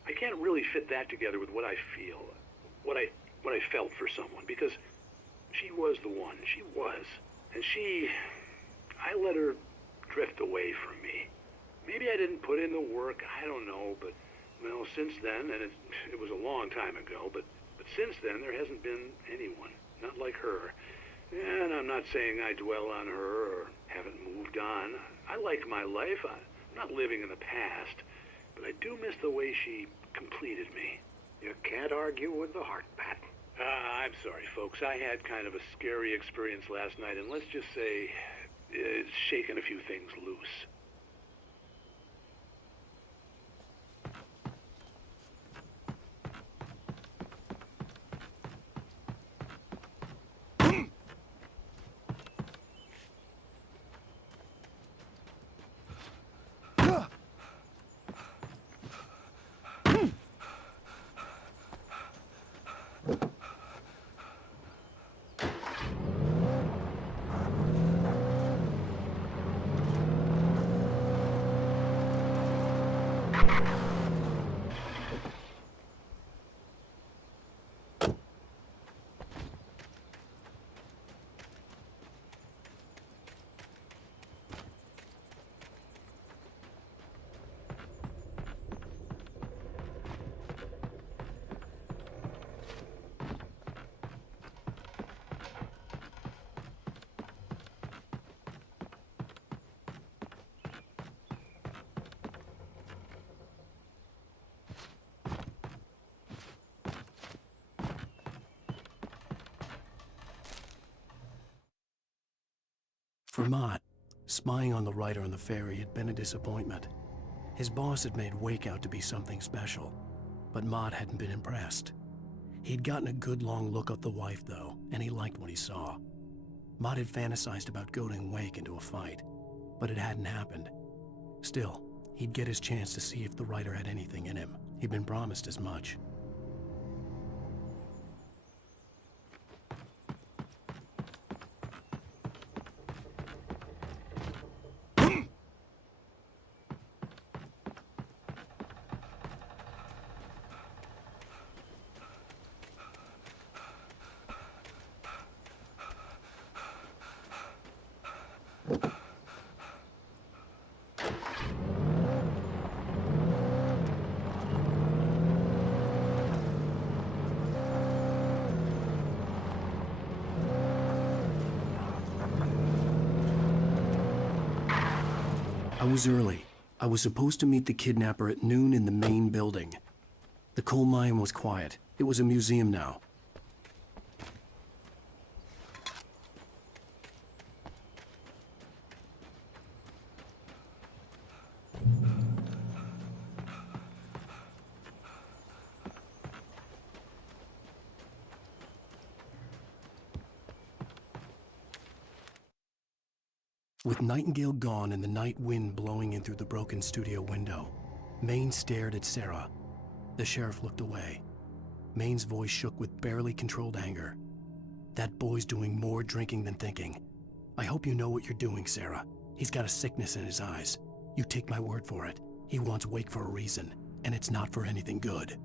I can't really fit that together with what I feel, what I felt for someone, because she was the one. She was. And I let her drift away from me. Maybe I didn't put in the work, I don't know, but, well, since then, and it was a long time ago, but since then, there hasn't been anyone, not like her. And I'm not saying I dwell on her or haven't moved on. I like my life. I'm not living in the past, but I do miss the way she completed me. You can't argue with the heart, Pat. I'm sorry, folks. I had kind of a scary experience last night, and let's just say it's shaken a few things loose. For Mott, spying on the writer on the ferry had been a disappointment. His boss had made Wake out to be something special, but Mott hadn't been impressed. He'd gotten a good long look at the wife, though, and he liked what he saw. Mott had fantasized about goading Wake into a fight, but it hadn't happened. Still, he'd get his chance to see if the writer had anything in him. He'd been promised as much. I was early. I was supposed to meet the kidnapper at noon in the main building. The coal mine was quiet. It was a museum now. With Nightingale gone and the night wind blowing in through the broken studio window, Maine stared at Sarah. The sheriff looked away. Maine's voice shook with barely controlled anger. That boy's doing more drinking than thinking. I hope you know what you're doing, Sarah. He's got a sickness in his eyes. You take my word for it. He wants Wake for a reason, and it's not for anything good.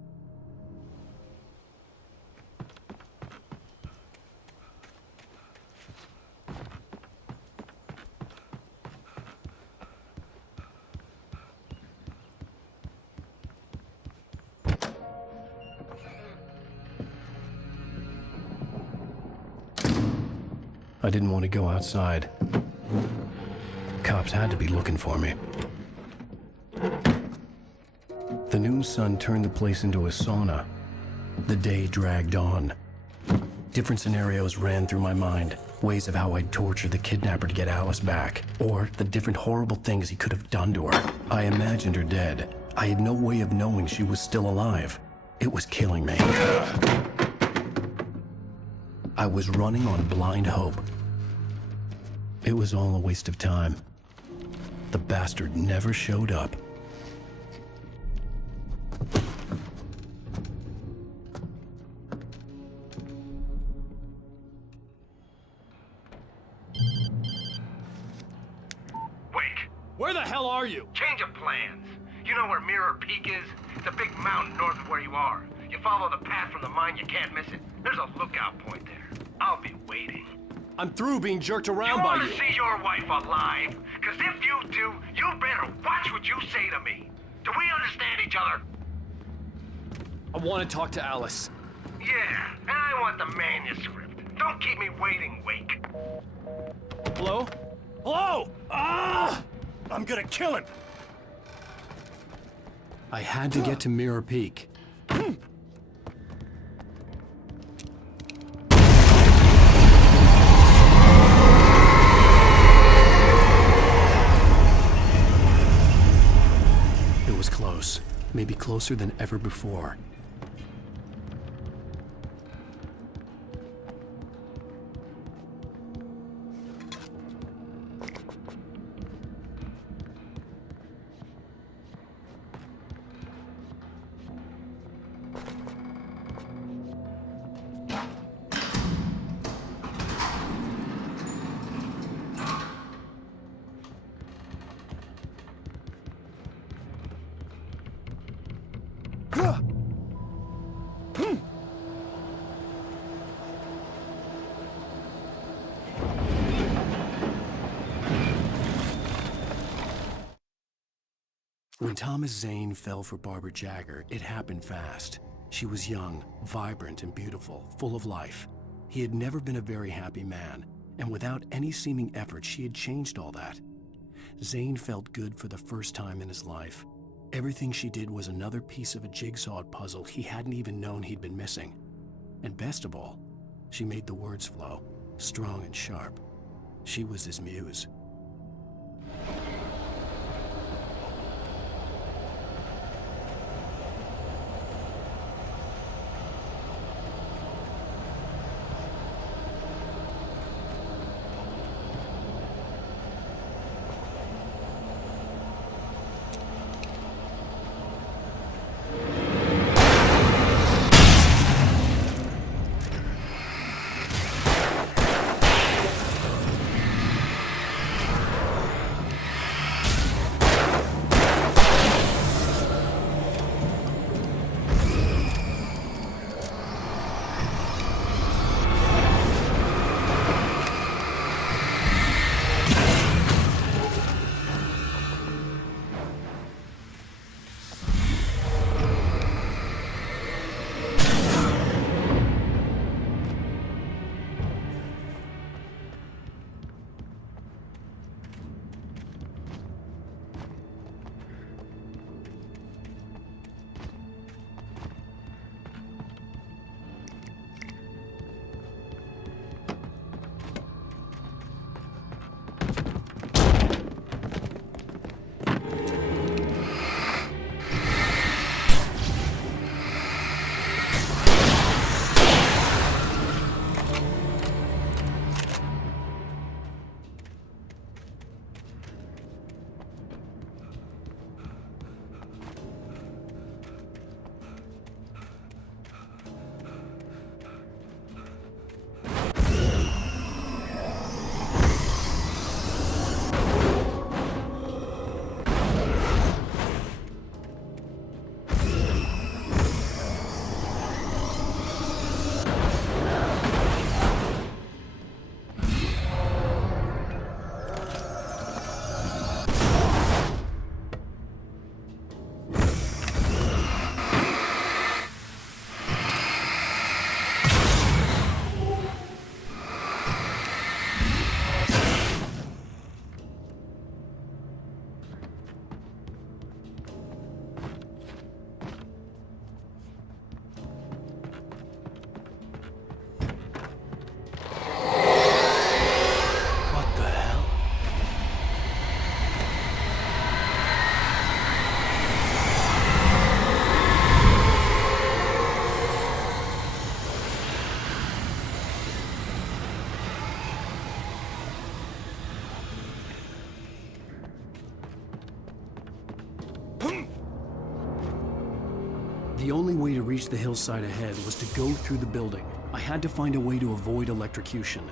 I didn't want to go outside. Cops had to be looking for me. The noon sun turned the place into a sauna. The day dragged on. Different scenarios ran through my mind. Ways of how I'd torture the kidnapper to get Alice back. Or the different horrible things he could have done to her. I imagined her dead. I had no way of knowing she was still alive. It was killing me. I was running on blind hope. It was all a waste of time. The bastard never showed up. Where the hell are you? Change of plans. You know where Mirror Peak is? It's a big mountain north of where you are. You follow the path from the mine, you can't miss it. There's a lookout point there. I'll be waiting. I'm through being jerked around by you. You want to see your wife alive? Because if you do, you better watch what you say to me. Do we understand each other? I want to talk to Alice. Yeah, and I want the manuscript. Don't keep me waiting, Wake. Hello? Hello! Ah! I'm gonna kill him! I had to get to Mirror Peak. It was close. Maybe closer than ever before. When Thomas Zane fell for Barbara Jagger, it happened fast. She was young, vibrant, and beautiful, full of life. He had never been a very happy man, and without any seeming effort, she had changed all that. Zane felt good for the first time in his life. Everything she did was another piece of a jigsaw puzzle he hadn't even known he'd been missing. And best of all, she made the words flow, strong and sharp. She was his muse. The only way to reach the hillside ahead was to go through the building. I had to find a way to avoid electrocution.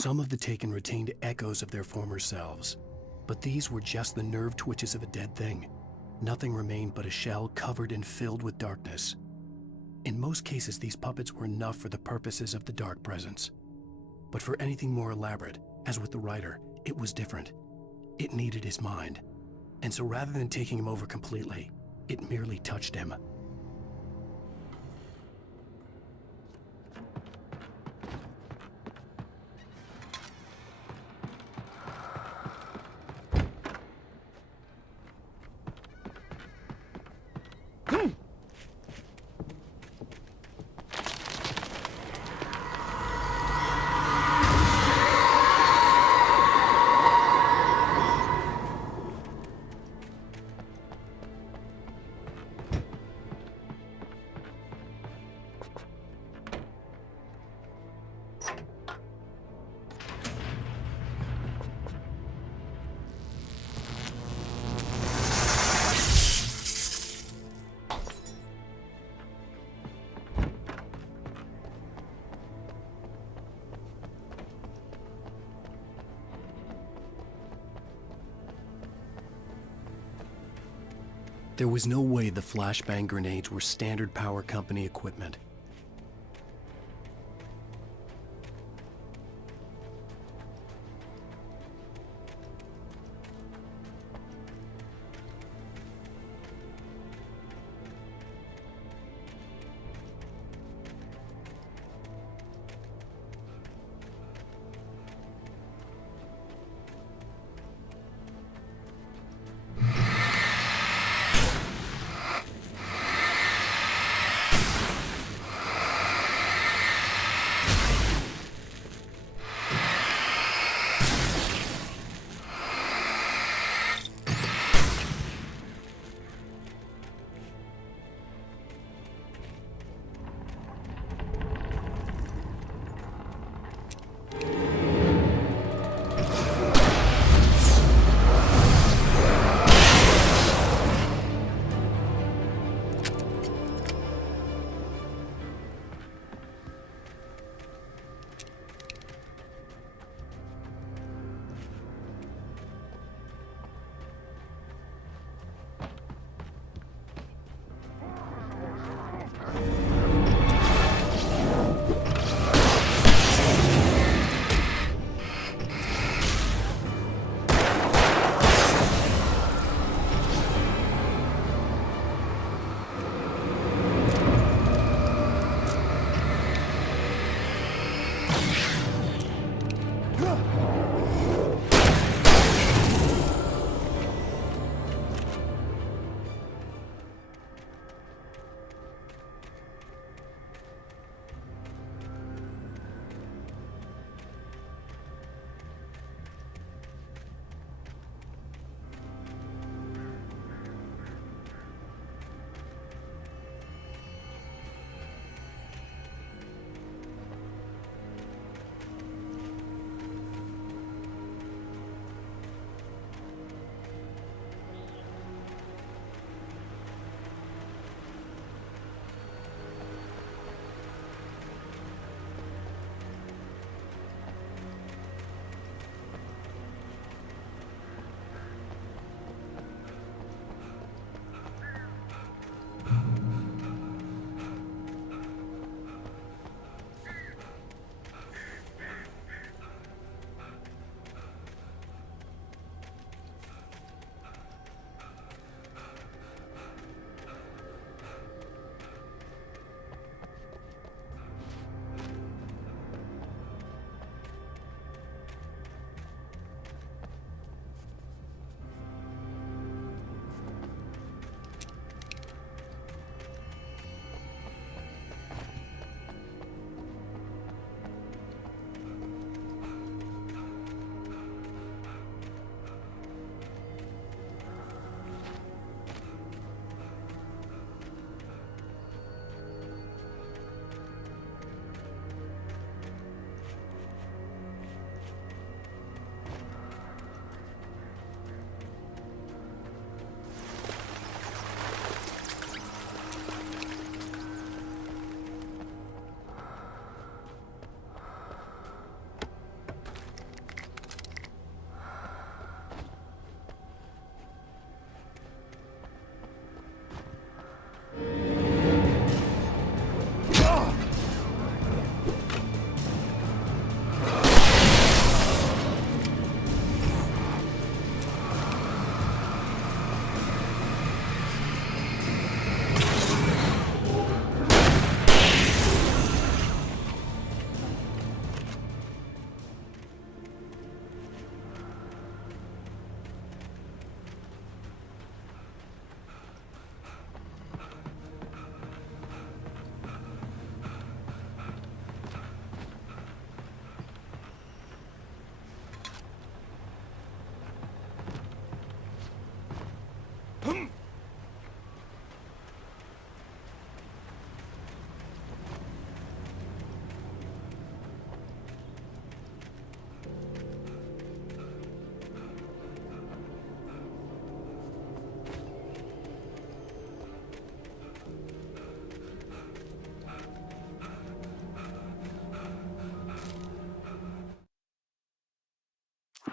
Some of the taken retained echoes of their former selves, but these were just the nerve twitches of a dead thing. Nothing remained but a shell covered and filled with darkness. In most cases, these puppets were enough for the purposes of the dark presence. But for anything more elaborate, as with the writer, it was different. It needed his mind. And so rather than taking him over completely, it merely touched him. There was no way the flashbang grenades were standard power company equipment.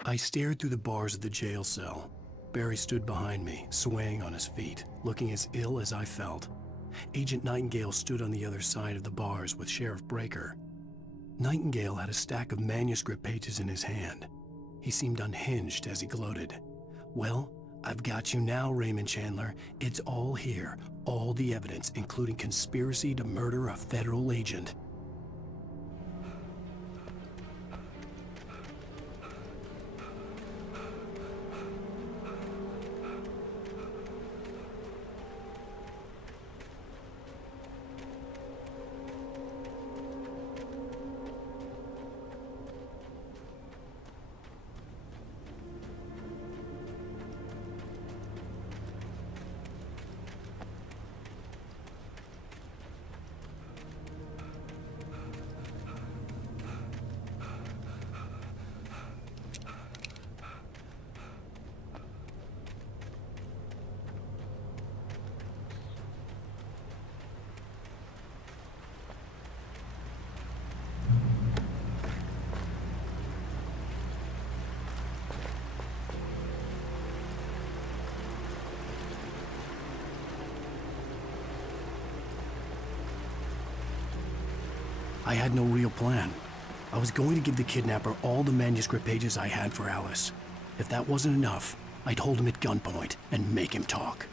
I stared through the bars of the jail cell. Barry stood behind me, swaying on his feet, looking as ill as I felt. Agent Nightingale stood on the other side of the bars with Sheriff Breaker. Nightingale had a stack of manuscript pages in his hand. He seemed unhinged as he gloated. Well, I've got you now, Raymond Chandler. It's all here. All the evidence, including conspiracy to murder a federal agent. I had no real plan. I was going to give the kidnapper all the manuscript pages I had for Alice. If that wasn't enough, I'd hold him at gunpoint and make him talk.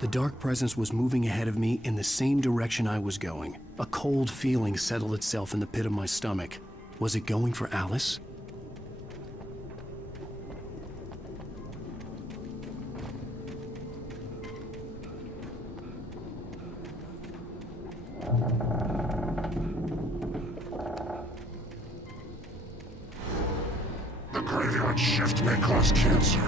The dark presence was moving ahead of me in the same direction I was going. A cold feeling settled itself in the pit of my stomach. Was it going for Alice? The graveyard shift may cause cancer.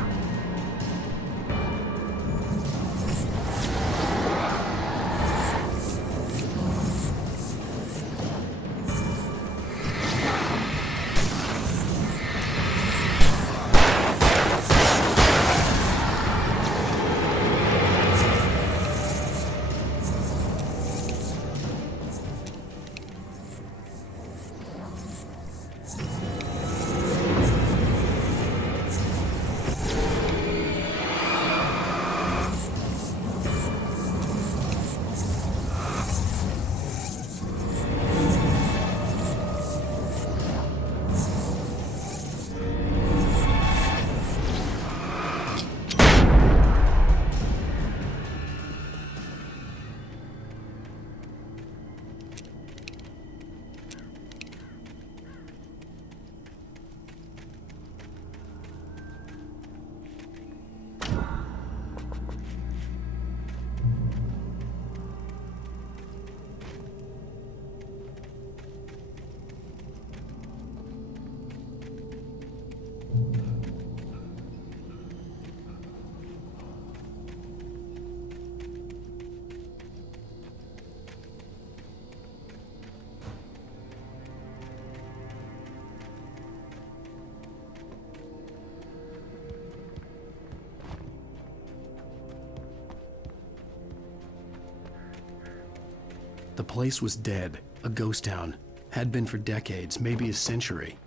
The place was dead, a ghost town. Had been for decades, maybe a century.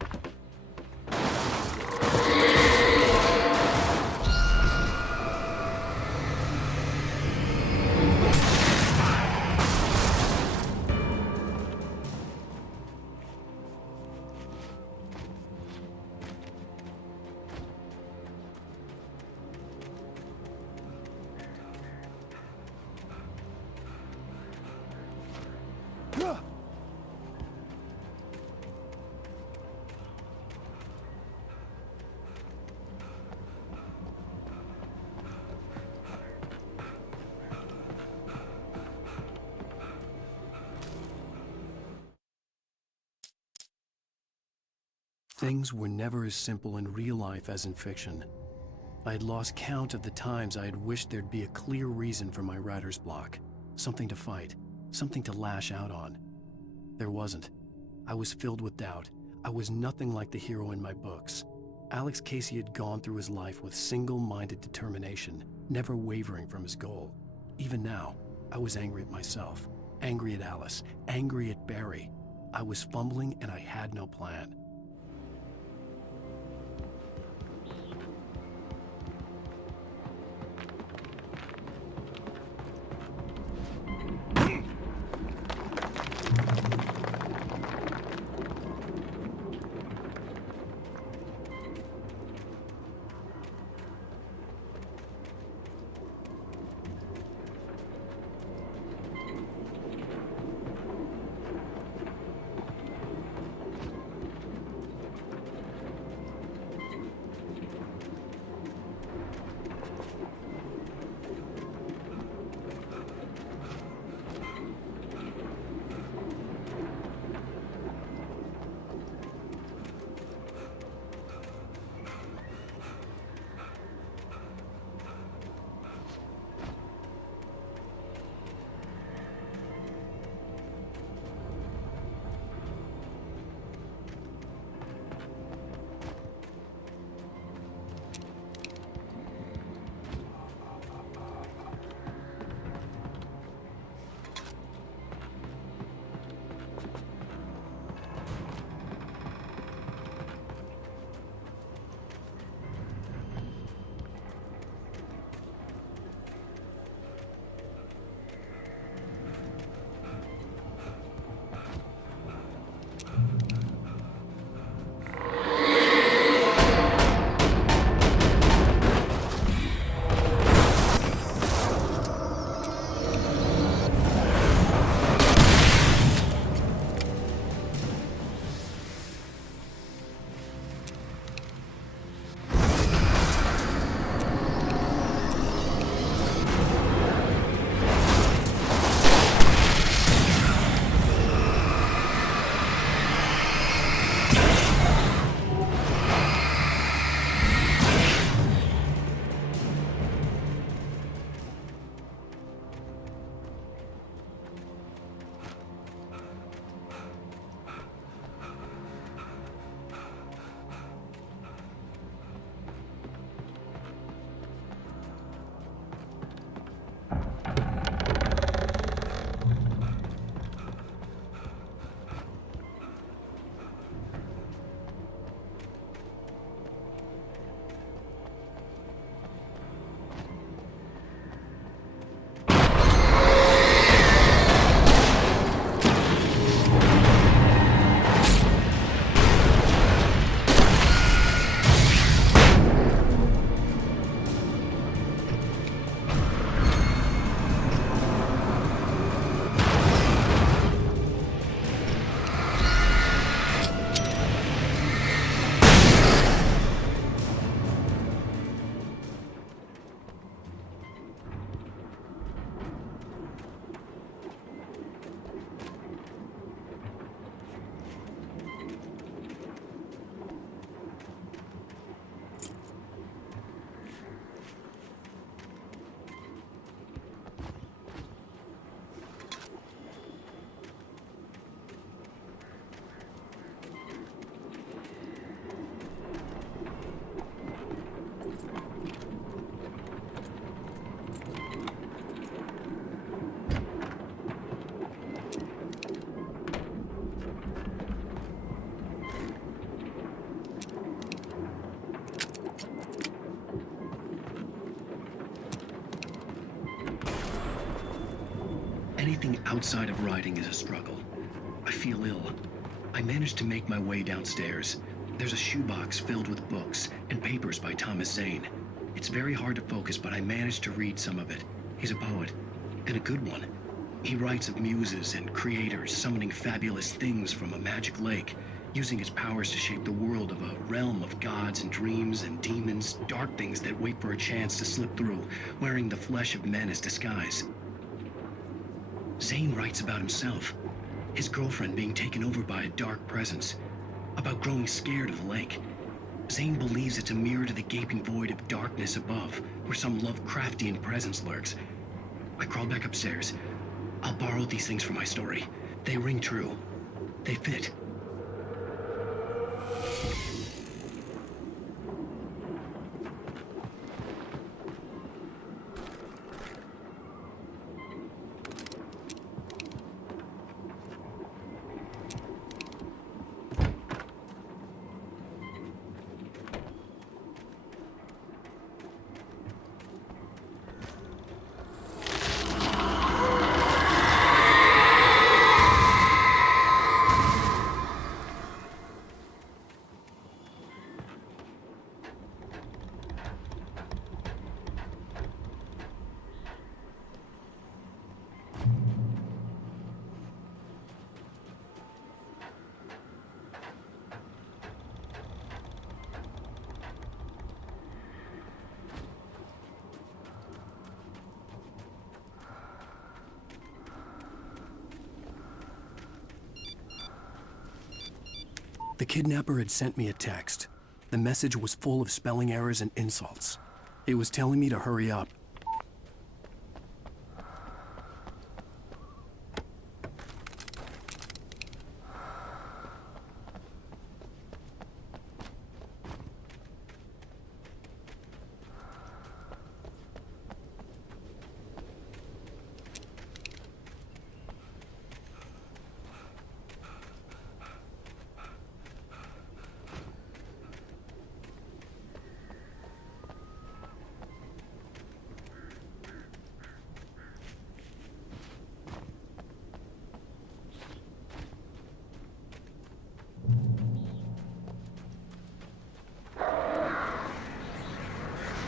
Things were never as simple in real life as in fiction. I had lost count of the times I had wished there'd be a clear reason for my writer's block. Something to fight, something to lash out on. There wasn't. I was filled with doubt. I was nothing like the hero in my books. Alex Casey had gone through his life with single-minded determination, never wavering from his goal. Even now, I was angry at myself, angry at Alice, angry at Barry. I was fumbling and I had no plan. Anything outside of writing is a struggle. I feel ill. I managed to make my way downstairs. There's a shoebox filled with books and papers by Thomas Zane. It's very hard to focus, but I managed to read some of it. He's a poet, and a good one. He writes of muses and creators summoning fabulous things from a magic lake, using his powers to shape the world of a realm of gods and dreams and demons, dark things that wait for a chance to slip through, wearing the flesh of men as disguise. Zane writes about himself, his girlfriend being taken over by a dark presence, about growing scared of the lake. Zane believes it's a mirror to the gaping void of darkness above, where some Lovecraftian presence lurks. I crawl back upstairs. I'll borrow these things for my story. They ring true. They fit. The kidnapper had sent me a text. The message was full of spelling errors and insults. It was telling me to hurry up.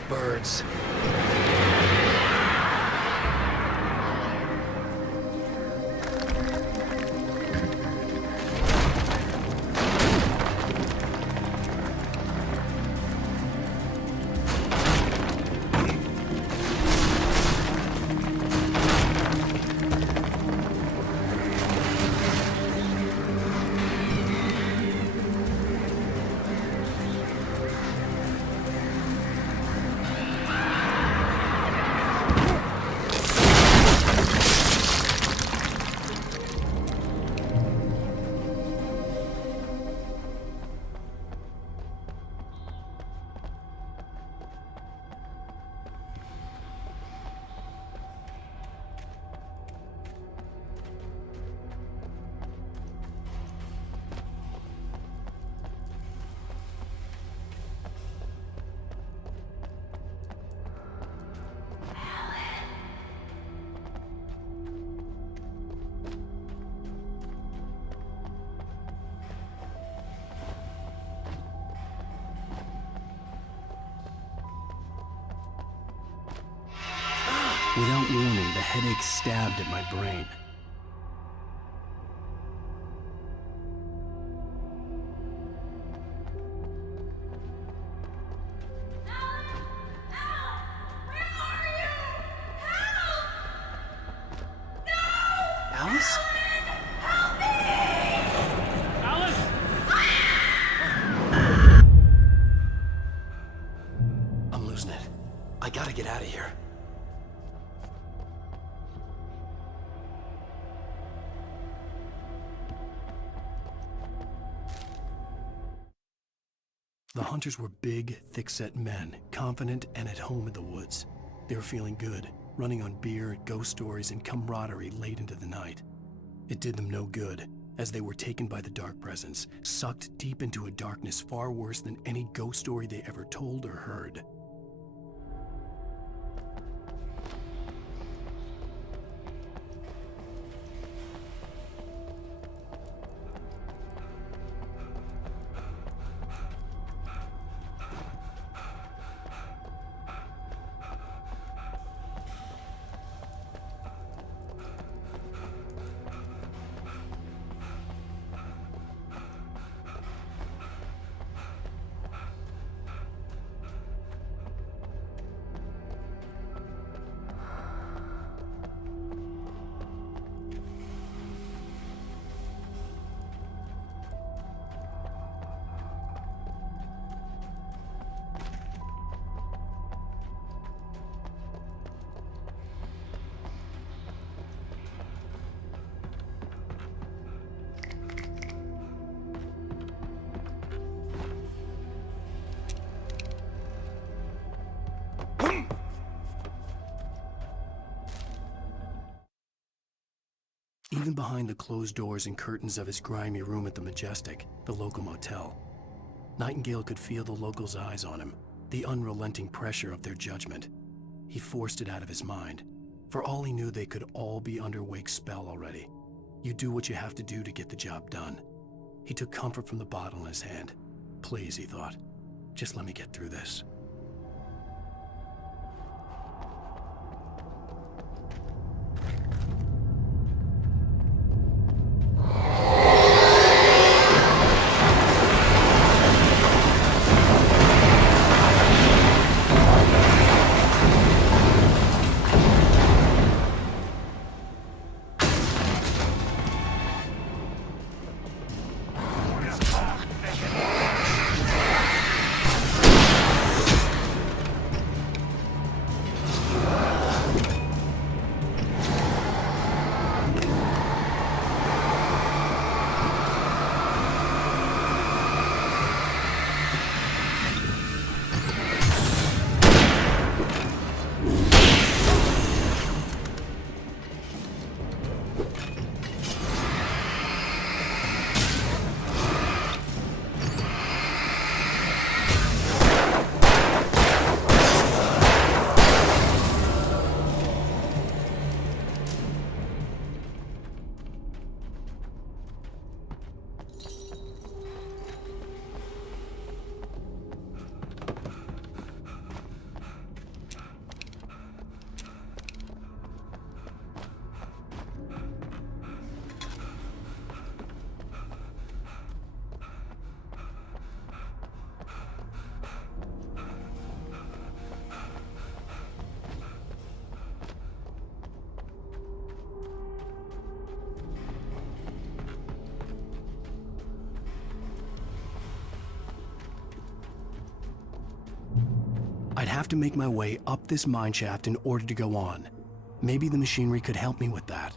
Birds. Without warning, the headache stabbed at my brain. Alice? I'm losing it. I gotta get out of here. The hunters were big, thick-set men, confident and at home in the woods. They were feeling good, running on beer, ghost stories, and camaraderie late into the night. It did them no good, as they were taken by the dark presence, sucked deep into a darkness far worse than any ghost story they ever told or heard. Even behind the closed doors and curtains of his grimy room at the Majestic, the local motel, Nightingale could feel the locals' eyes on him, the unrelenting pressure of their judgment. He forced it out of his mind. For all he knew, they could all be under Wake's spell already. You do what you have to do to get the job done. He took comfort from the bottle in his hand. Please, he thought, just let me get through this. I'd have to make my way up this mine shaft in order to go on. Maybe the machinery could help me with that.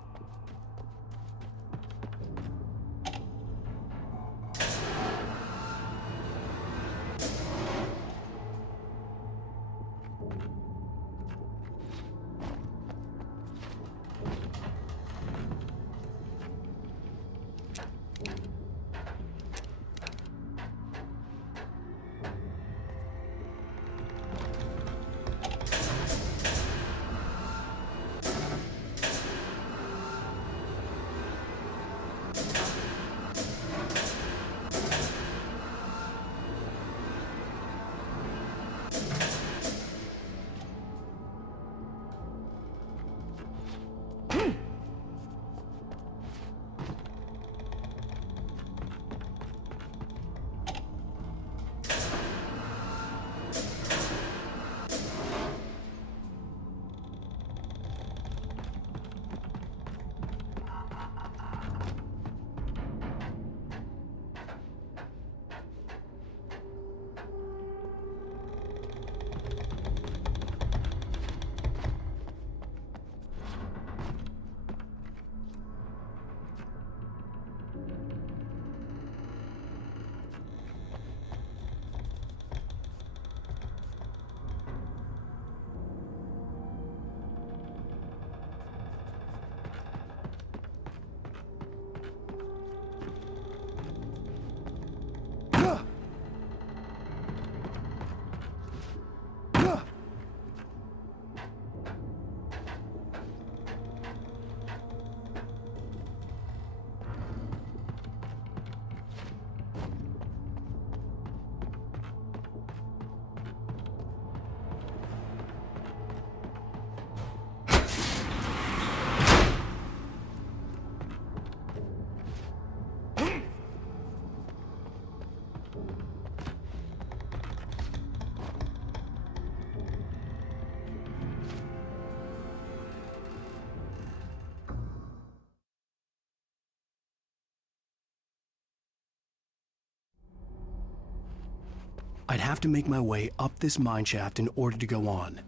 I'd have to make my way up this mine shaft in order to go on.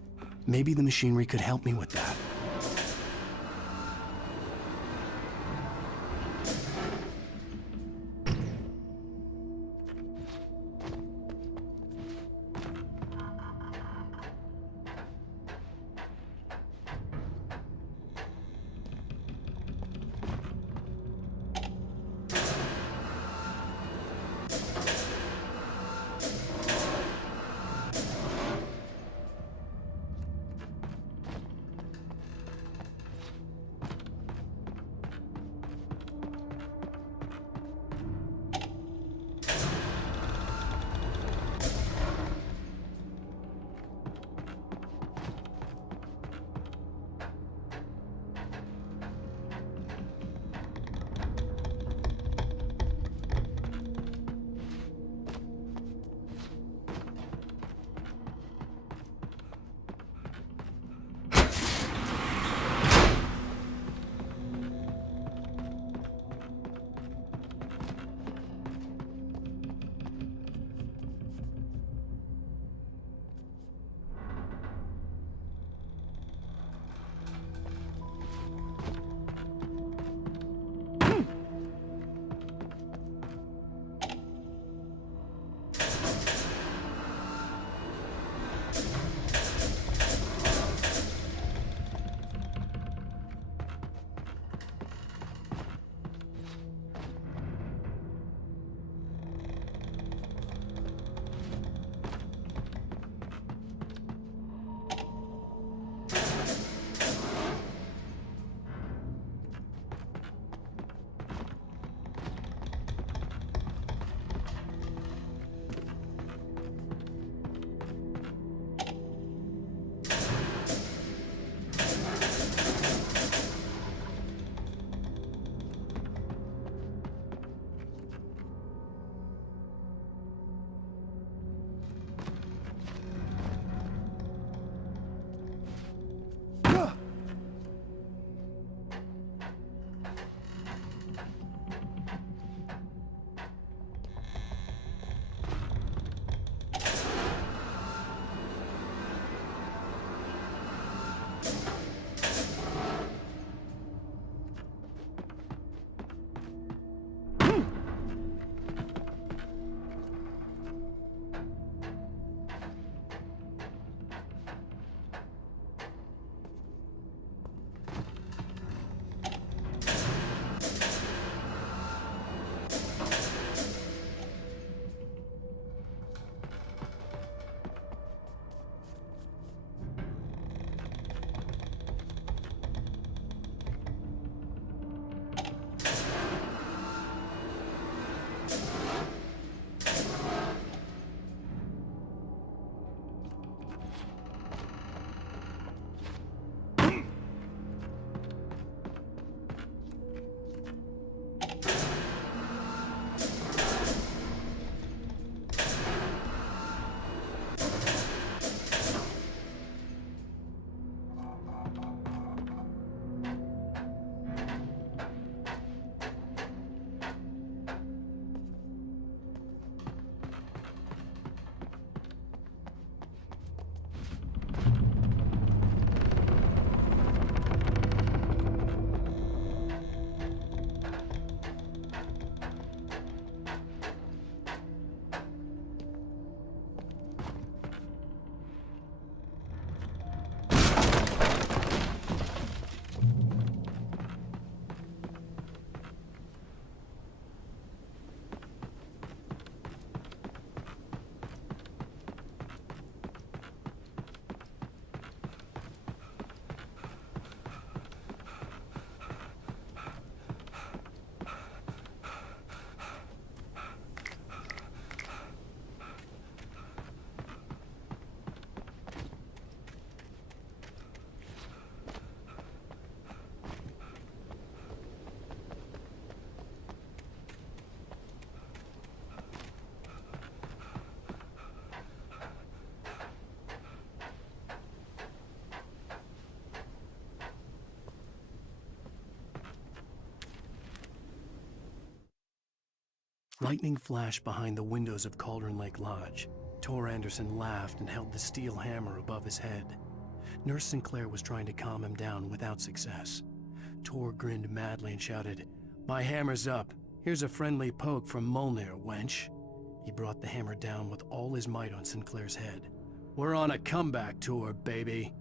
Maybe the machinery could help me with that. Lightning flashed behind the windows of Cauldron Lake Lodge. Tor Anderson laughed and held the steel hammer above his head. Nurse Sinclair was trying to calm him down without success. Tor grinned madly and shouted, "My hammer's up. Here's a friendly poke from Molnir, wench." He brought the hammer down with all his might on Sinclair's head. "We're on a comeback tour, baby."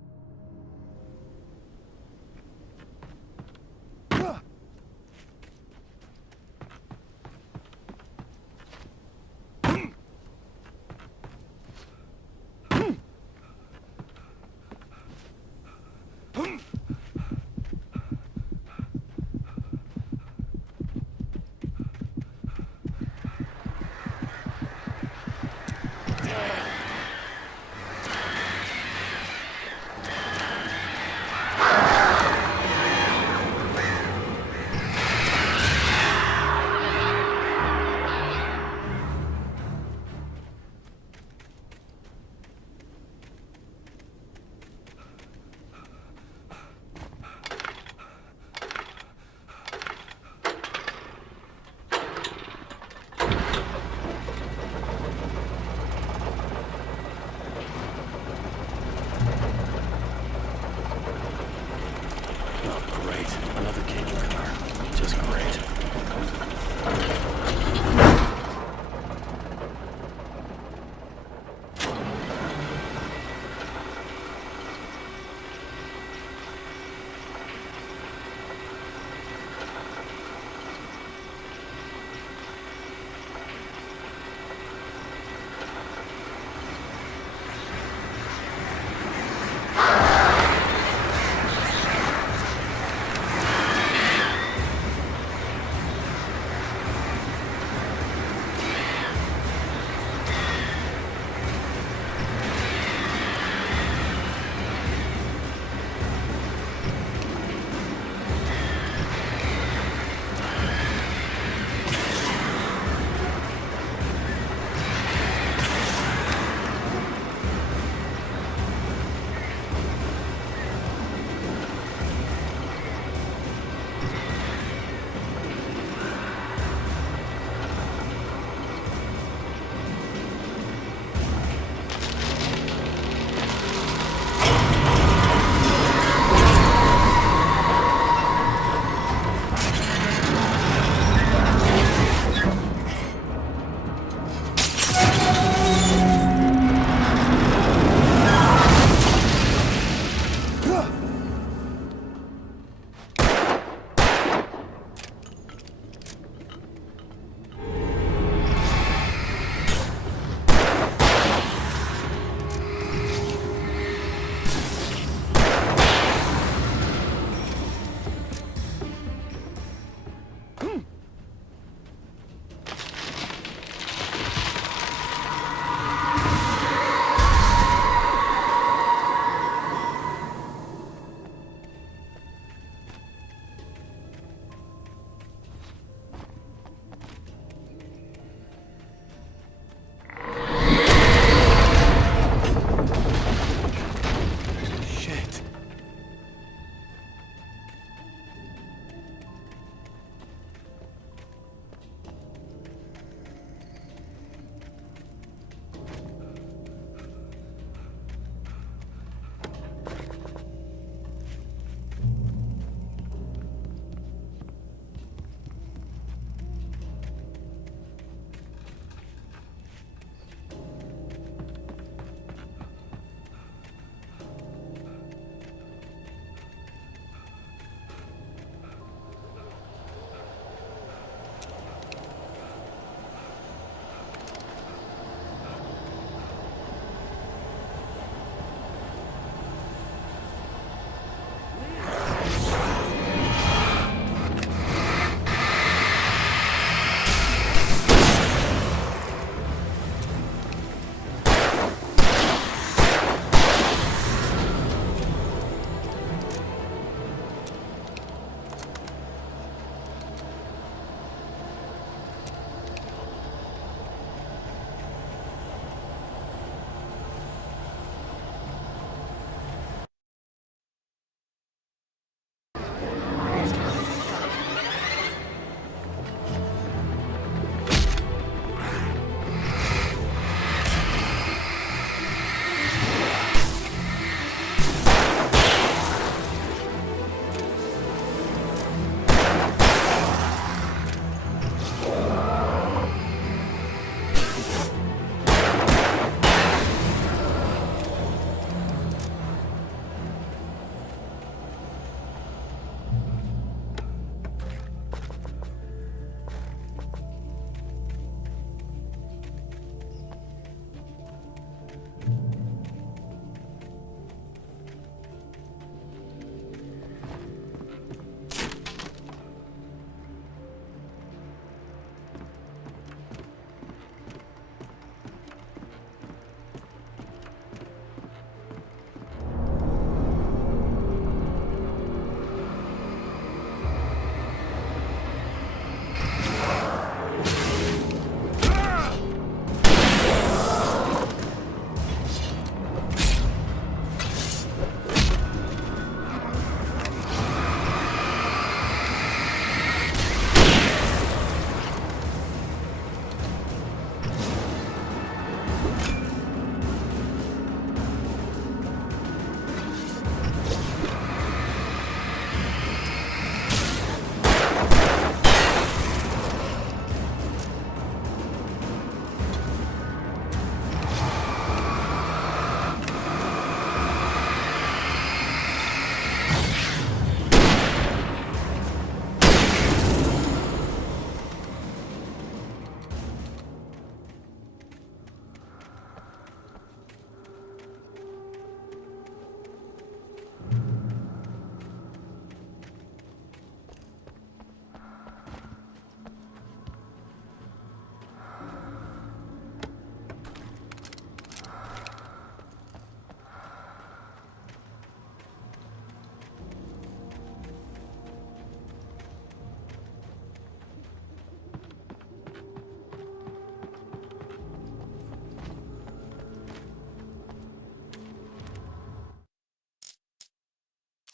Another cable car. Just great.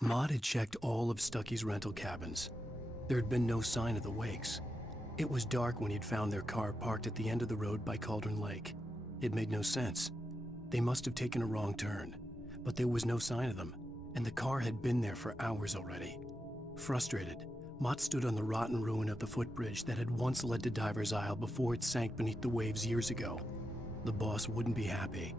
Maud had checked all of Stucky's rental cabins. There had been no sign of the Wakes. It was dark when he'd found their car parked at the end of the road by Cauldron Lake. It made no sense. They must have taken a wrong turn, but there was no sign of them, and the car had been there for hours already. Frustrated, Mott stood on the rotten ruin of the footbridge that had once led to Diver's Isle before it sank beneath the waves years ago. The boss wouldn't be happy.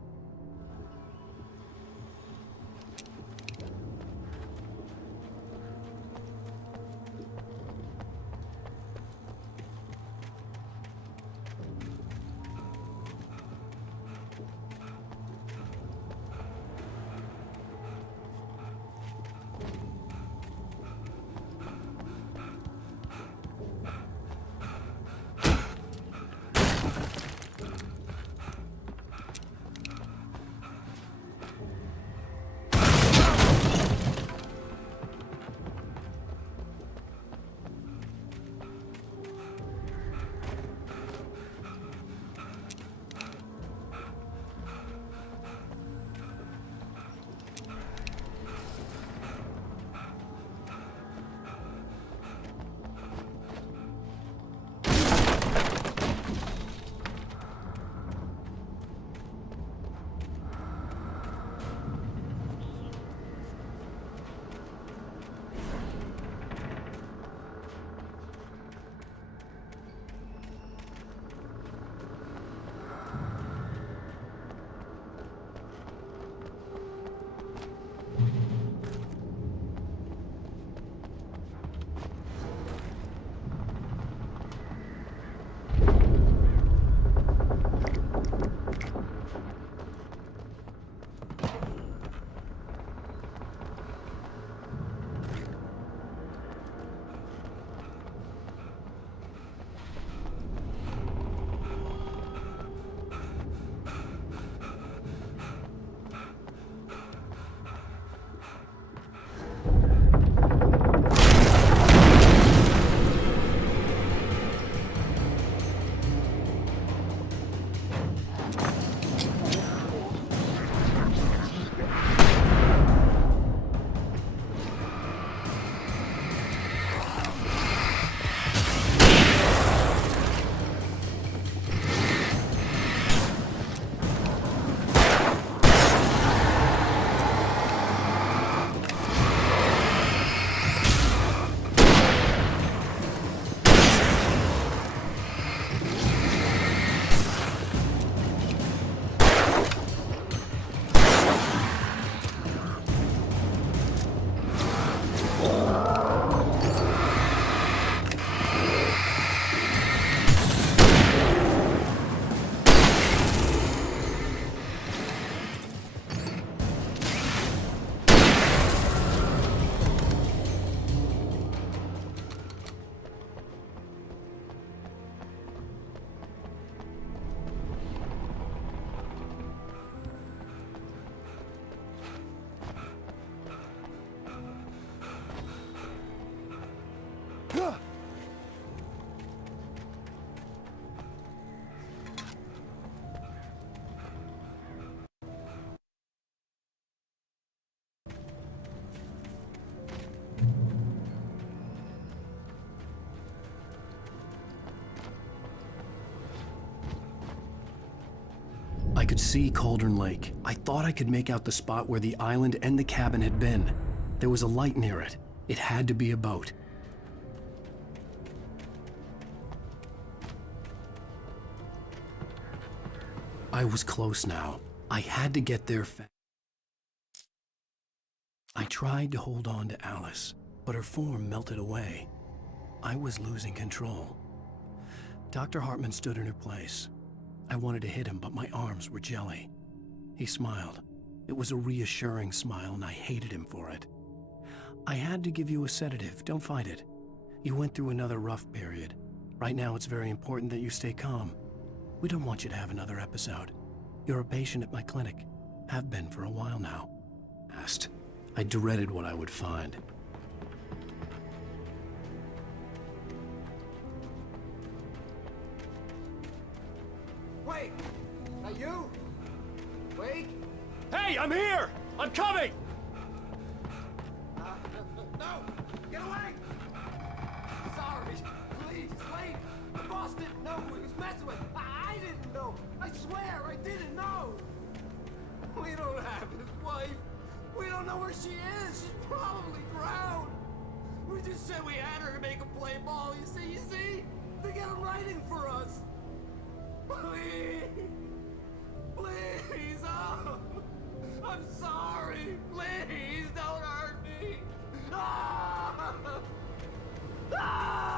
I could see Cauldron Lake. I thought I could make out the spot where the island and the cabin had been. There was a light near it. It had to be a boat. I was close now. I had to get there fast. I tried to hold on to Alice, but her form melted away. I was losing control. Dr. Hartman stood in her place. I wanted to hit him, but my arms were jelly. He smiled. It was a reassuring smile, and I hated him for it. I had to give you a sedative. Don't fight it. You went through another rough period. Right now, it's very important that you stay calm. We don't want you to have another episode. You're a patient at my clinic. Have been for a while now. I dreaded what I would find. Wait! Are you? Wait! Hey, I'm here! I'm coming! I swear I didn't know. We don't have his wife. We don't know where she is. She's probably drowned. We just said we had her to make him play ball. You see? To get him writing for us. Please. Please. Oh. I'm sorry. Please don't hurt me. Ah! Ah!